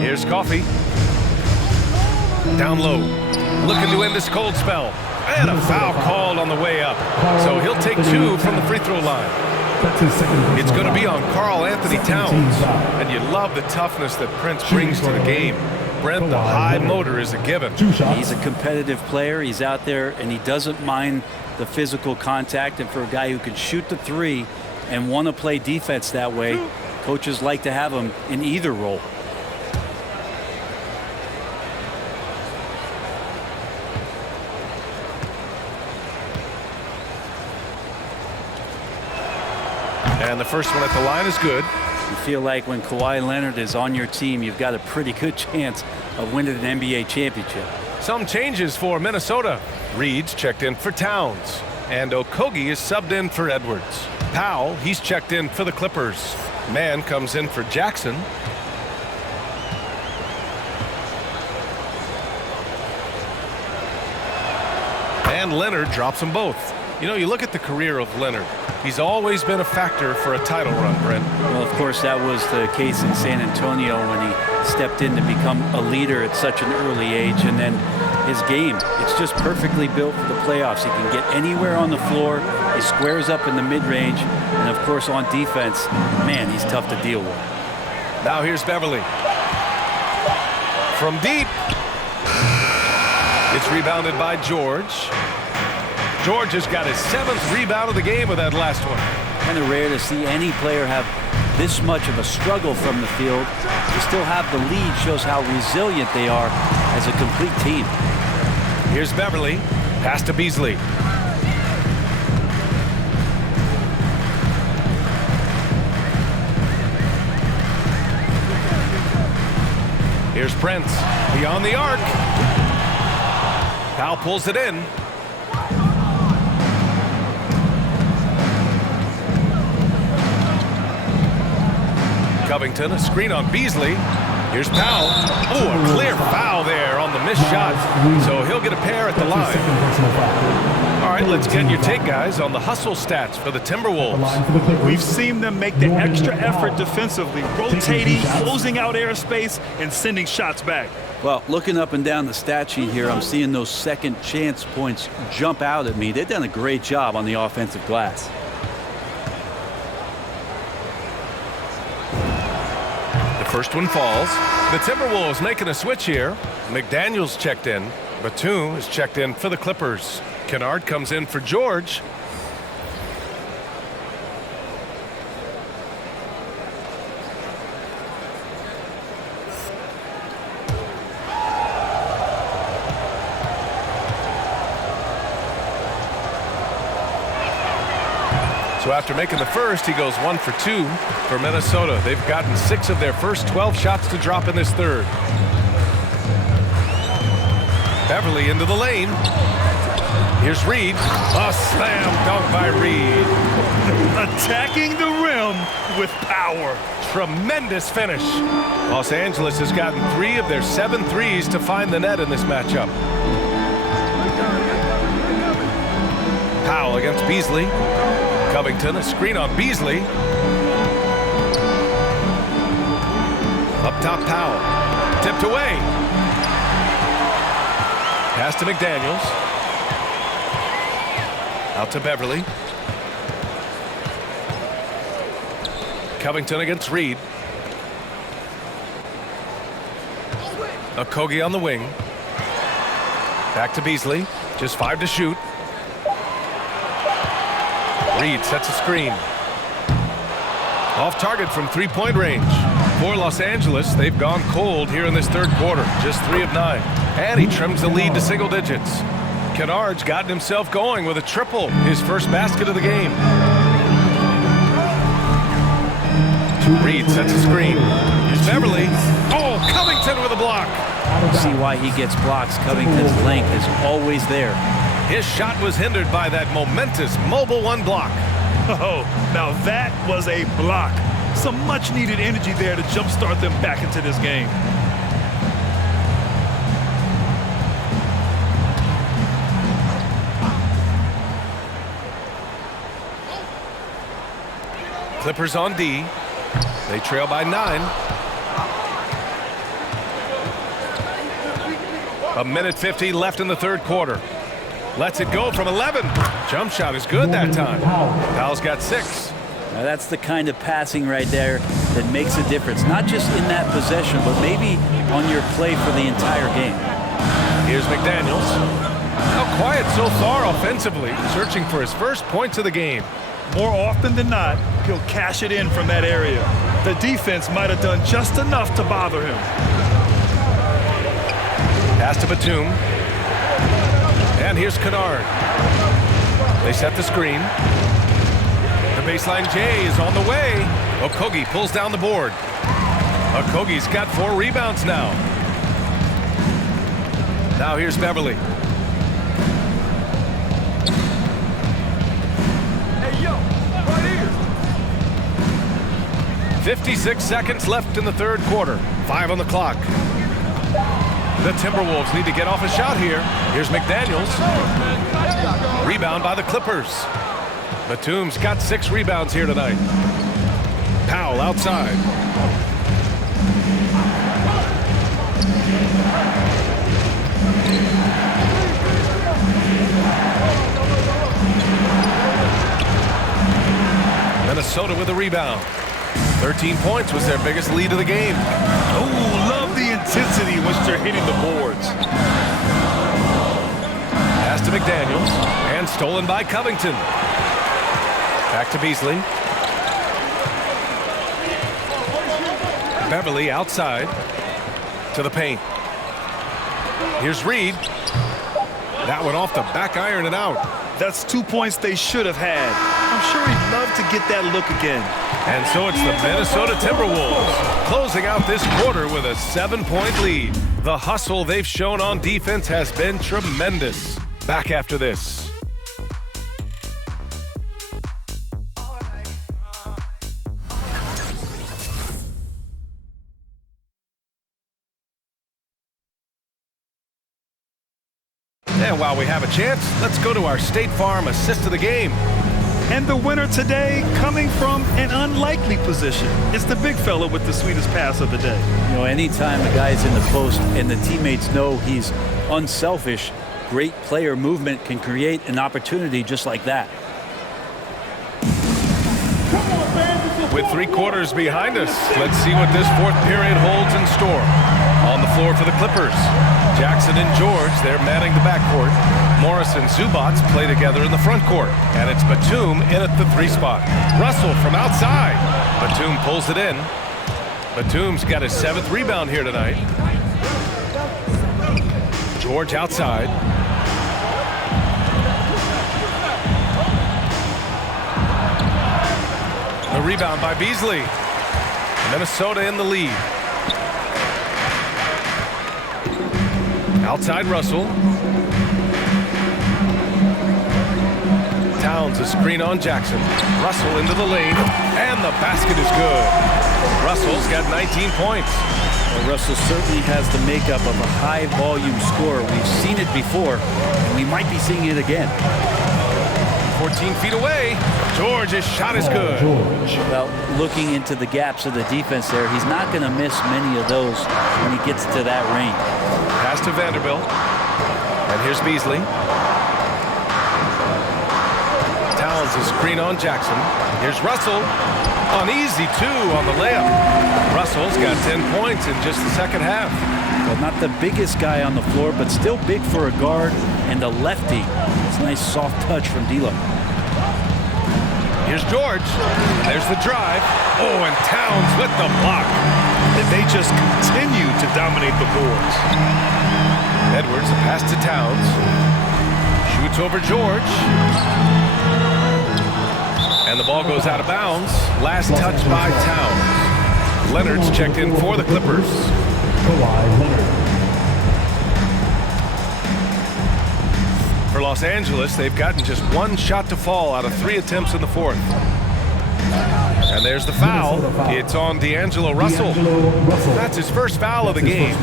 Here's Coffey. Down low. Looking to end this cold spell. And a foul called on the way up. So he'll take 2 from the free throw line. It's going to be on Karl Anthony Towns. And you love the toughness that Prince brings to the game. Brent, the high motor is a given. He's a competitive player. He's out there, and he doesn't mind the physical contact. And for a guy who can shoot the 3 and want to play defense that way, coaches like to have him in either role. And the first one at the line is good. You feel like when Kawhi Leonard is on your team, you've got a pretty good chance of winning an NBA championship. Some changes for Minnesota. Reed's checked in for Towns. And Okogie is subbed in for Edwards. Powell, he's checked in for the Clippers. Mann comes in for Jackson. And Leonard drops them both. You know, you look at the career of Leonard. He's always been a factor for a title run, Brent. Well, of course, that was the case in San Antonio when he stepped in to become a leader at such an early age. And then his game, it's just perfectly built for the playoffs. He can get anywhere on the floor. He squares up in the mid-range. And, of course, on defense, man, he's tough to deal with. Now here's Beverly. From deep. It's rebounded by George. George has got his 7th rebound of the game with that last one. Kind of rare to see any player have this much of a struggle from the field. To still have the lead shows how resilient they are as a complete team. Here's Beverly. Pass to Beasley. Here's Prince. Beyond the arc. Powell pulls it in. Covington, a screen on Beasley. Here's Powell. Oh, a clear foul there on the missed shot. So he'll get a pair at the line. All right, let's get your take, guys, on the hustle stats for the Timberwolves. We've seen them make the extra effort defensively, rotating, closing out airspace, and sending shots back. Well, looking up and down the stat sheet here, I'm seeing those second chance points jump out at me. They've done a great job on the offensive glass. First one falls. The Timberwolves making a switch here. McDaniels checked in. Batum is checked in for the Clippers. Kennard comes in for George. So after making the first, he goes 1 for 2 for Minnesota. They've gotten 6 of their first 12 shots to drop in this third. Beverly into the lane. Here's Reed. A slam dunk by Reed. Attacking the rim with power. Tremendous finish. Los Angeles has gotten 3 of their 7 threes to find the net in this matchup. Powell against Beasley. Covington, a screen on Beasley. Up top, Powell. Tipped away. Pass to McDaniels. Out to Beverly. Covington against Reed. Okogie on the wing. Back to Beasley. Just 5 to shoot. Reed sets a screen. Off target from 3-point range. For Los Angeles, they've gone cold here in this third quarter. Just 3 of 9. And he trims the lead to single digits. Kennard's gotten himself going with a triple. His first basket of the game. Reed sets a screen. Here's Beverly. Oh, Covington with a block. See why he gets blocks. Covington's length is always there. His shot was hindered by that momentous mobile 1 block. Oh, now that was a block. Some much-needed energy there to jumpstart them back into this game. Clippers on D. They trail by 9. A minute 50 left in the third quarter. Lets it go from 11. Jump shot is good that time. Powell's got 6. Now that's the kind of passing right there that makes a difference, not just in that possession, but maybe on your play for the entire game. Here's McDaniels. How quiet so far offensively, searching for his first points of the game. More often than not, he'll cash it in from that area. The defense might have done just enough to bother him. Pass to Batum. And here's Kennard. They set the screen. The baseline J is on the way. Okogie pulls down the board. Okogie's got 4 rebounds now. Now here's Beverly. Hey, yo, right here. 56 seconds left in the third quarter. 5 on the clock. The Timberwolves need to get off a shot here. Here's McDaniels. Rebound by the Clippers. Batum's got 6 rebounds here tonight. Powell outside. Minnesota with a rebound. 13 points was their biggest lead of the game. Oh, love the intensity once they're hitting the boards. Pass to McDaniels, and stolen by Covington. Back to Beasley. Beverly outside to the paint. Here's Reed. That one off the back iron and out. That's 2 points they should have had. I'm sure he'd love to get that look again. And so it's the Minnesota Timberwolves closing out this quarter with a 7-point lead. The hustle they've shown on defense has been tremendous. Back after this. And while we have a chance, let's go to our State Farm assist of the game. And the winner today coming from an unlikely position. It's the big fella with the sweetest pass of the day. You know, anytime a guy's in the post and the teammates know he's unselfish, great player movement can create an opportunity just like that. With 3 quarters behind us, let's see what this fourth period holds in store. On the floor for the Clippers, Jackson and George, they're manning the backcourt. Morris and Zubac play together in the front court. And it's Batum in at the 3 spot. Russell from outside. Batum pulls it in. Batum's got his 7th rebound here tonight. George outside. The rebound by Beasley. Minnesota in the lead. Outside Russell. Towns a screen on Jackson. Russell into the lane, and the basket is good. Russell's got 19 points. Well, Russell certainly has the makeup of a high-volume scorer. We've seen it before, and we might be seeing it again. 14 feet away. George's shot is good. Well, looking into the gaps of the defense there, he's not going to miss many of those when he gets to that range. Pass to Vanderbilt. And here's Beasley. Towns a screen on Jackson. Here's Russell. An easy 2 on the layup. Russell's got 10 points in just the second half. Well, not the biggest guy on the floor, but still big for a guard and a lefty. It's a nice soft touch from D'Lo. Here's George. There's the drive. Oh, and Towns with the block. And they just continue to dominate the boards. Edwards, a pass to Towns. Shoots over George. And the ball goes out of bounds. Last touch by Towns. Leonard's checked in for the Clippers. For Los Angeles, they've gotten just 1 shot to fall out of 3 attempts in the fourth. And there's the foul. It's on D'Angelo Russell. That's his first foul of the game.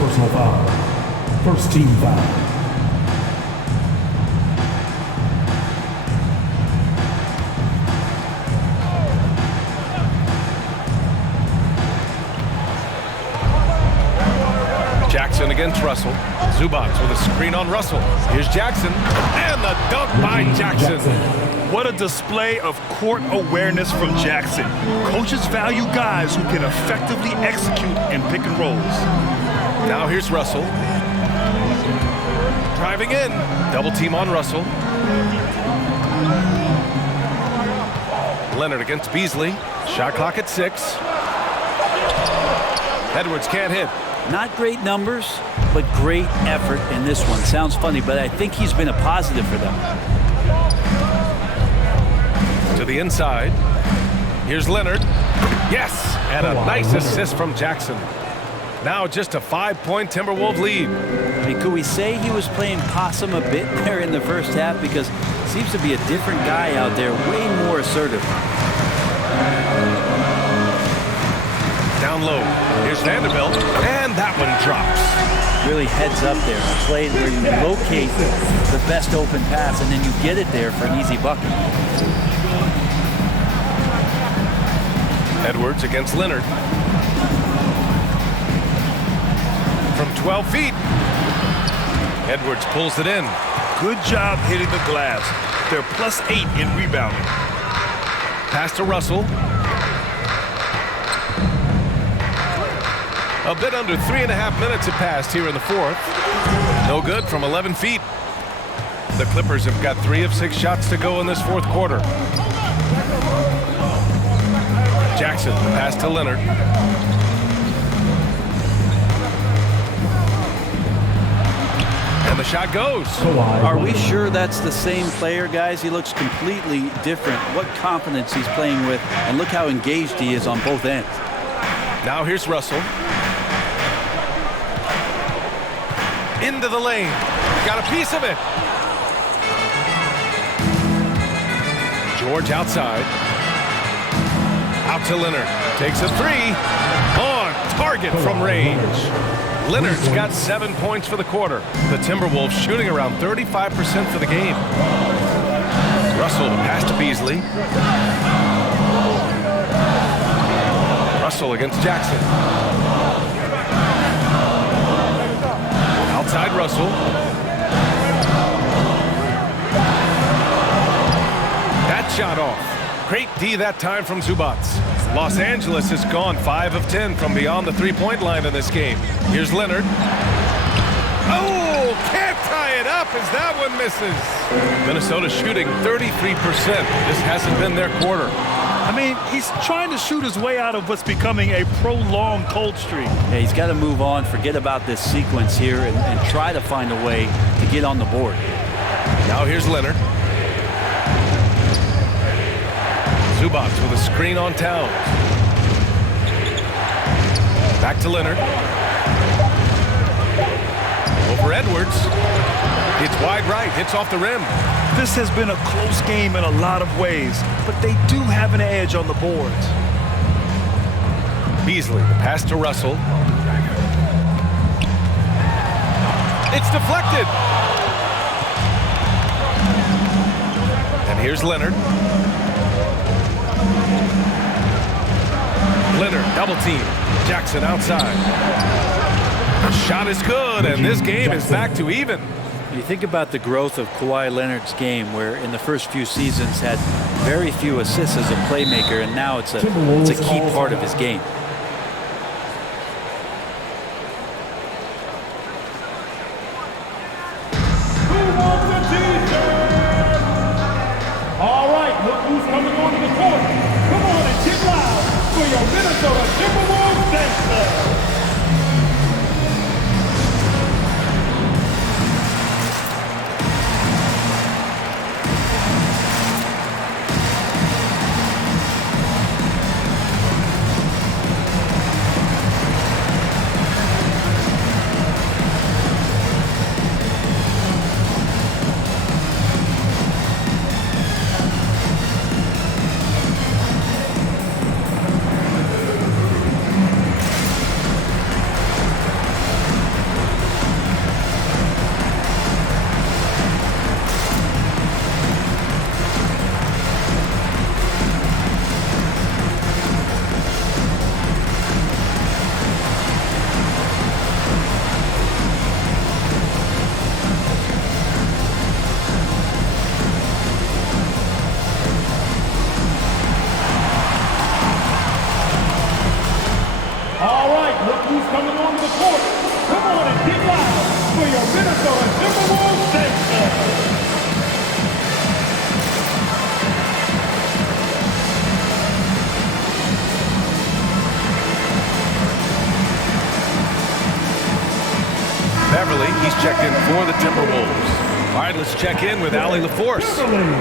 First team foul. Jackson against Russell. Zubac with a screen on Russell. Here's Jackson, and the dunk by Jackson. What a display of court awareness from Jackson. Coaches value guys who can effectively execute in pick and rolls. Now here's Russell. Driving in. Double team on Russell. Leonard against Beasley. Shot clock at 6. Edwards can't hit. Not great numbers, but great effort in this one. Sounds funny, but I think he's been a positive for them. To the inside. Here's Leonard. Yes, and a nice assist from Jackson. Now just a 5-point Timberwolves lead. I mean, could we say he was playing possum a bit there in the first half? Because it seems to be a different guy out there, way more assertive. Down low. Here's Vanderbilt, and that one drops. Really heads up there. A play where you locate the best open pass, and then you get it there for an easy bucket. Edwards against Leonard. From 12 feet. Edwards pulls it in. Good job hitting the glass. They're +8 in rebounding. Pass to Russell. A bit under 3.5 minutes have passed here in the fourth. No good from 11 feet. The Clippers have got 3 of 6 shots to go in this fourth quarter. Jackson, pass to Leonard. And the shot goes. Are we sure that's the same player, guys? He looks completely different. What confidence he's playing with, and look how engaged he is on both ends. Now here's Russell. Into the lane. Got a piece of it. George outside. Out to Leonard. Takes a 3. On target from range. Leonard's got 7 points for the quarter. The Timberwolves shooting around 35% for the game. Russell pass to Beasley. Russell against Jackson. Outside Russell. That shot off. Great D that time from Zubac. Los Angeles has gone 5 of 10 from beyond the three-point line in this game. Here's Leonard. Oh, can't tie it up as that one misses. Minnesota shooting 33%. This hasn't been their quarter. I mean, he's trying to shoot his way out of what's becoming a prolonged cold streak. Yeah, he's got to move on, forget about this sequence here, and try to find a way to get on the board. Now here's Leonard. Zubac with a screen on Towns. Back to Leonard. Over Edwards. It's wide right, hits off the rim. This has been a close game in a lot of ways, but they do have an edge on the boards. Beasley, the pass to Russell. It's deflected. And here's Leonard. Leonard, double team. Jackson outside. The shot is good, and this game is back to even. You think about the growth of Kawhi Leonard's game, where in the first few seasons had very few assists as a playmaker, and now it's a key part of his game. Who wants a t-shirt? All right, look who's coming onto the court. Come on and get loud for your Minnesota Timberwolves gangster. for your Minnesota Timberwolves gangsters. Beverly, he's checked in for the Timberwolves. All right, let's check in with Allie LaForce.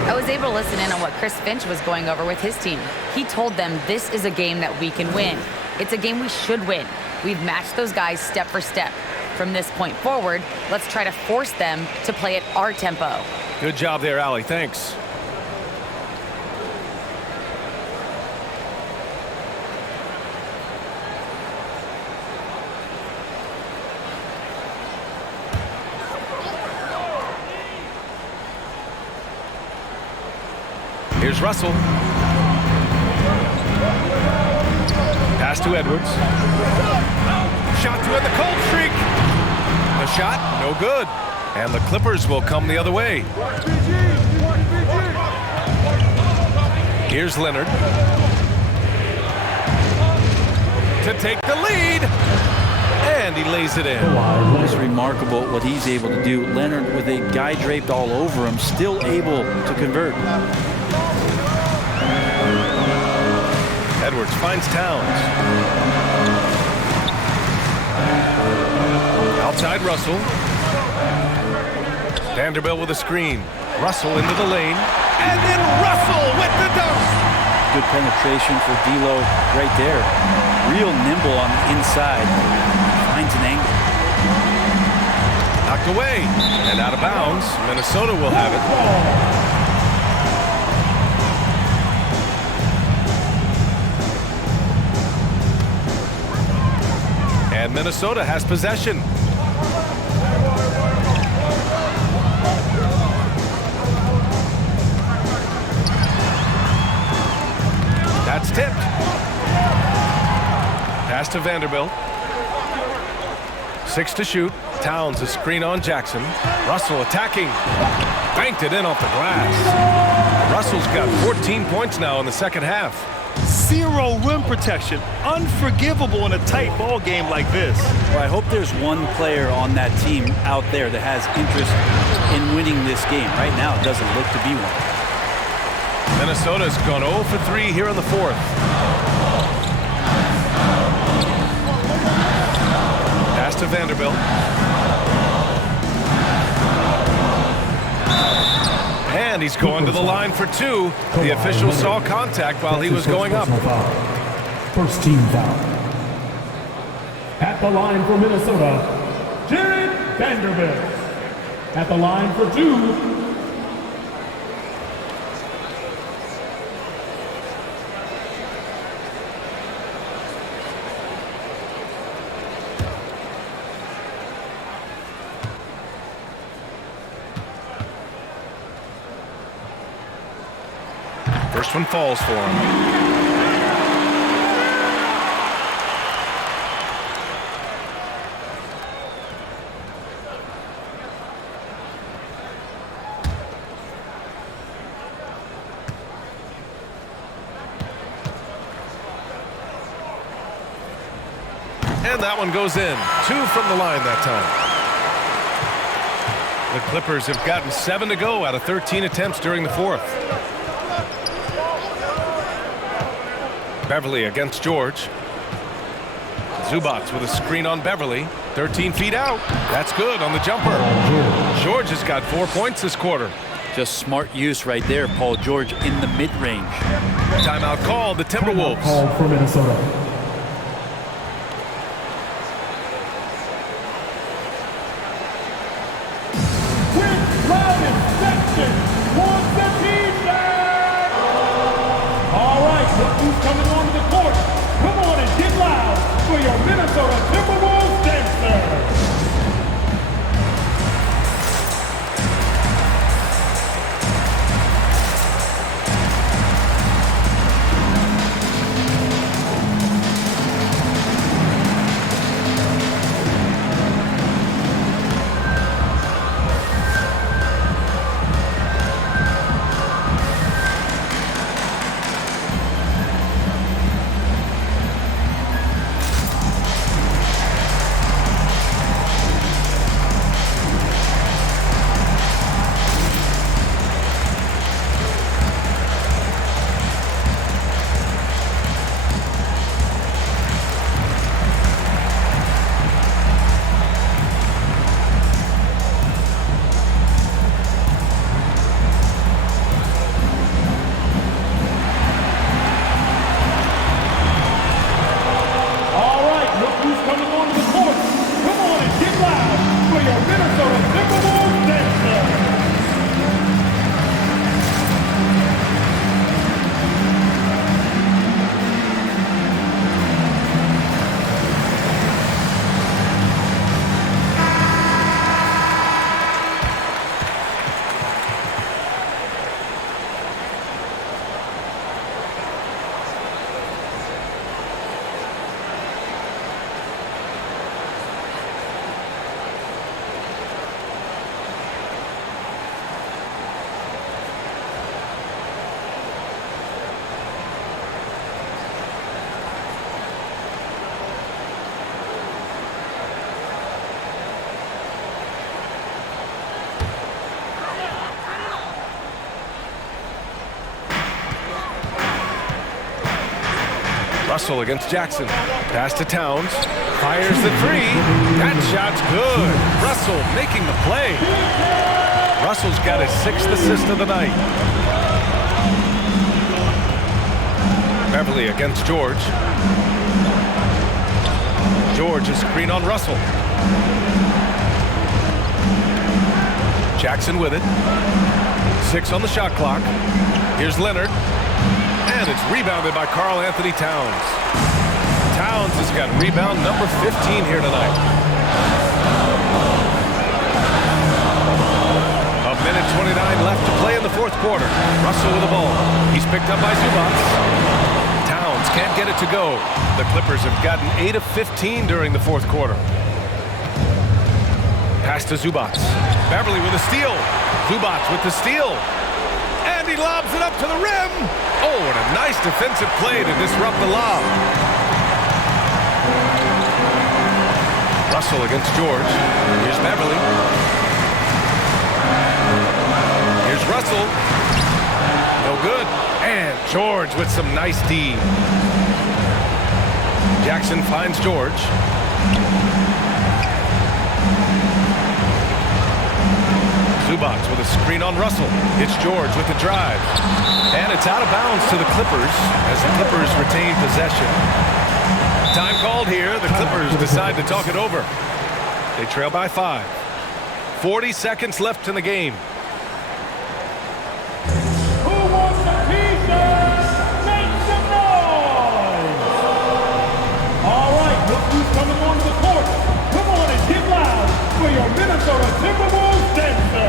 I was able to listen in on what Chris Finch was going over with his team. He told them this is a game that we can win. It's a game we should win. We've matched those guys step for step. From this point forward, let's try to force them to play at our tempo. Good job there, Allie. Thanks. Here's Russell. Pass to Edwards. Shot to end the cold streak. The shot, no good. And the Clippers will come the other way. Here's Leonard. To take the lead. And he lays it in. It's remarkable what he's able to do. Leonard, with a guy draped all over him, still able to convert. Edwards finds Towns. Outside Russell. Vanderbilt with a screen. Russell into the lane. And then Russell with the dunk. Good penetration for D'Lo right there. Real nimble on the inside. Finds an angle. Knocked away and out of bounds. Minnesota will have it. And Minnesota has possession. That's tipped. Pass to Vanderbilt. 6 to shoot. Towns a screen on Jackson. Russell attacking. Banked it in off the glass. Russell's got 14 points now in the second half. Zero rim protection. Unforgivable in a tight ball game like this. Well, I hope there's one player on that team out there that has interest in winning this game. Right now, it doesn't look to be one. Minnesota's gone 0 for 3 here in the fourth. Pass to Vanderbilt. And he's going to the line for 2. The official saw contact while he was going up. First team foul. At the line for Minnesota, Jared Vanderbilt. At the line for 2, First one falls for him. And that one goes in. 2 from the line that time. The Clippers have gotten 7 to go out of 13 attempts during the fourth. Beverly against George. Zubac with a screen on Beverly. 13 feet out. That's good on the jumper. George has got 4 points this quarter. Just smart use right there, Paul George in the mid-range. Timeout called the Timberwolves. Call for Minnesota. coming onto the court. Come on and get loud for your Minnesota Timberwolves dancers. Russell against Jackson. Pass to Towns. Fires the three. That shot's good. Russell making the play. Russell's got his 6th assist of the night. Beverly against George. George is screen on Russell. Jackson with it. 6 on the shot clock. Here's Leonard. And it's rebounded by Karl Anthony Towns. Towns has got rebound number 15 here tonight. A minute 29 left to play in the 4th quarter. Russell with the ball. He's picked up by Zubac. Towns can't get it to go. The Clippers have gotten 8 of 15 during the 4th quarter. Pass to Zubac. Beverly with a steal. Zubac with the steal. And he lobs it up to the rim. Oh, and a nice defensive play to disrupt the lob. Russell against George. Here's Beverly. Here's Russell. No good. And George with some nice D. Jackson finds George. Zubac with a screen on Russell. It's George with the drive. And it's out of bounds to the Clippers as the Clippers retain possession. Time called here. The Clippers decide to talk it over. They trail by 5. 40 seconds left in the game. Who wants a piece of? Make some noise! All right, look who's coming onto the court. Come on and get loud for your Minnesota Timberwolves dancer.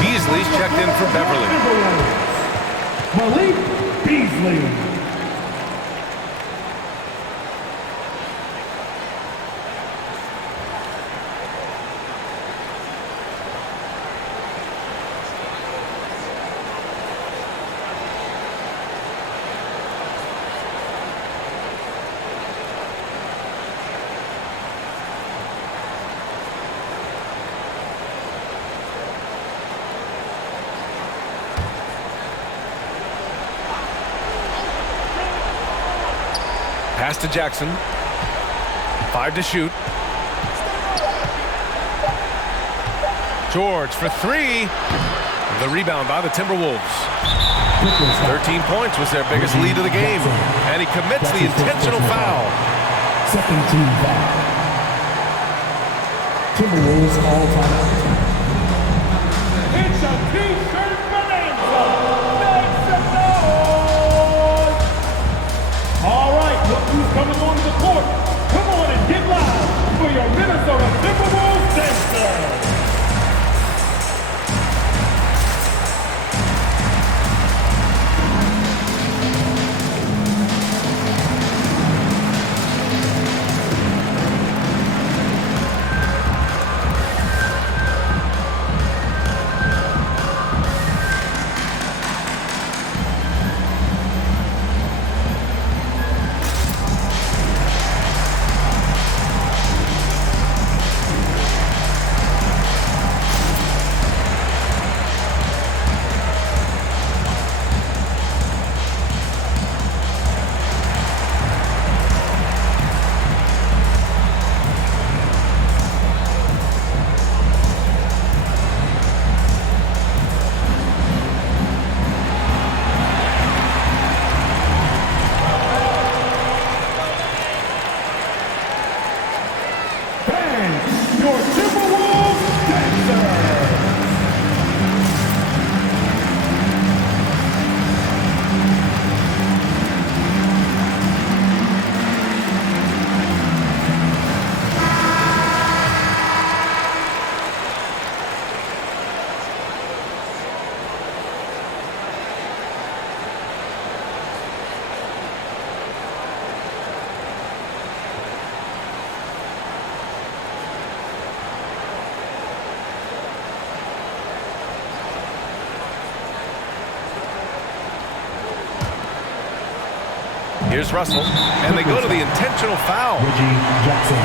Beasley's checked in for Beverly. Malik Beasley. Pass to Jackson. 5 to shoot. George for 3. The rebound by the Timberwolves. 13 points was their biggest lead of the game. And he commits the intentional foul. Second team foul. Timberwolves all time. It's a t-shirt bonanza. Make some noise. All right, look who's coming onto the court. Come on and get loud for your Minnesota Timberwolves dancer. Here's Russell, and they go to the intentional foul. Reggie Jackson.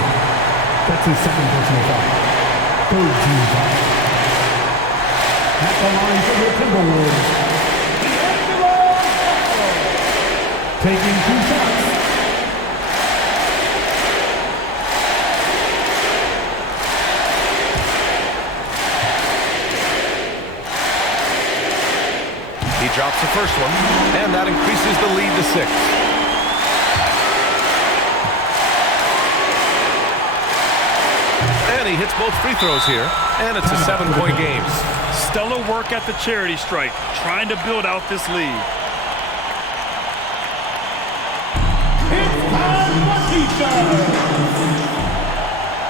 That's his second personal foul. Third team foul. At the line for the Timberwolves. Taking 2 shots. He drops the first one, and that increases the lead to 6. And he hits both free throws here, and it's a 7-point game. Stellar work at the charity stripe, trying to build out this lead. It's time for teacher.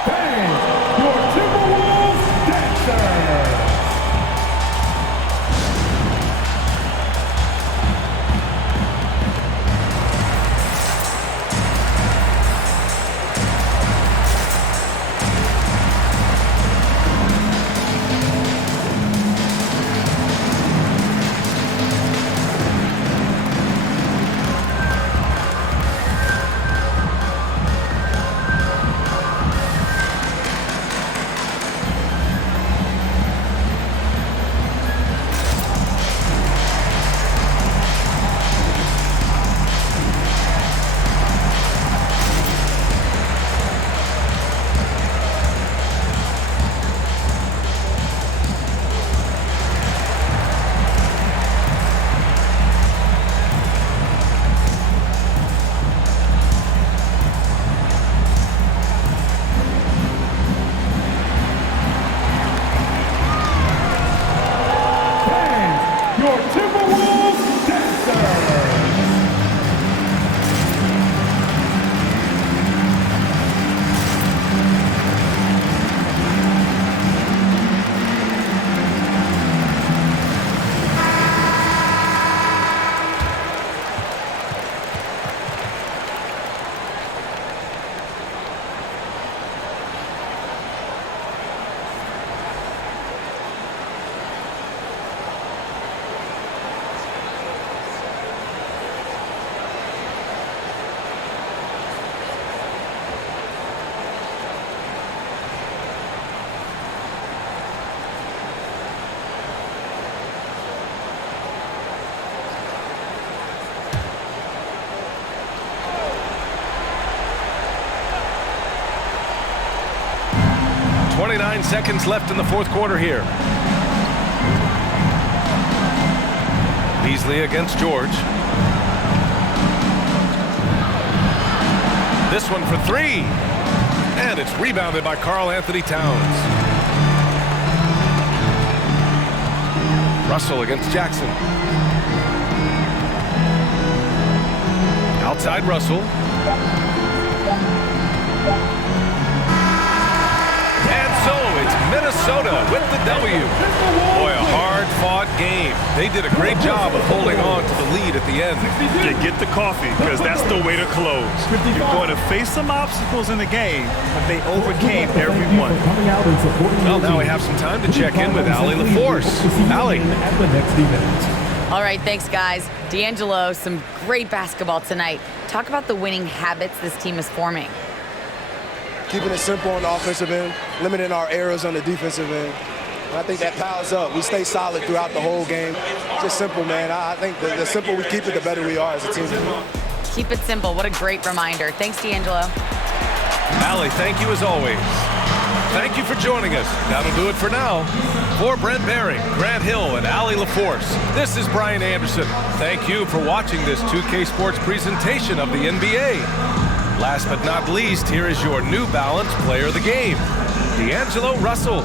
Fans, your Timberwolves dancers. Seconds left in the fourth quarter here. Beasley against George. This one for 3. And it's rebounded by Karl Anthony Towns. Russell against Jackson. Outside Russell. Minnesota with the W. Boy, a hard-fought game. They did a great job of holding on to the lead at the end. Yeah, get the coffee, because that's the way to close. You're going to face some obstacles in the game, but they overcame every one. Well, now we have some time to check in with Allie LaForce. Allie. All right, thanks, guys. D'Angelo, some great basketball tonight. Talk about the winning habits this team is forming. Keeping it simple on the offensive end, limiting our errors on the defensive end. And I think that piles up. We stay solid throughout the whole game. Just simple, man. I think the simpler we keep it, the better we are as a team. Keep it simple. What a great reminder. Thanks, D'Angelo. Allie, thank you as always. Thank you for joining us. That'll do it for now. For Brent Baring, Grant Hill, and Allie LaForce, this is Brian Anderson. Thank you for watching this 2K Sports presentation of the NBA. Last but not least, here is your New Balance Player of the Game, D'Angelo Russell.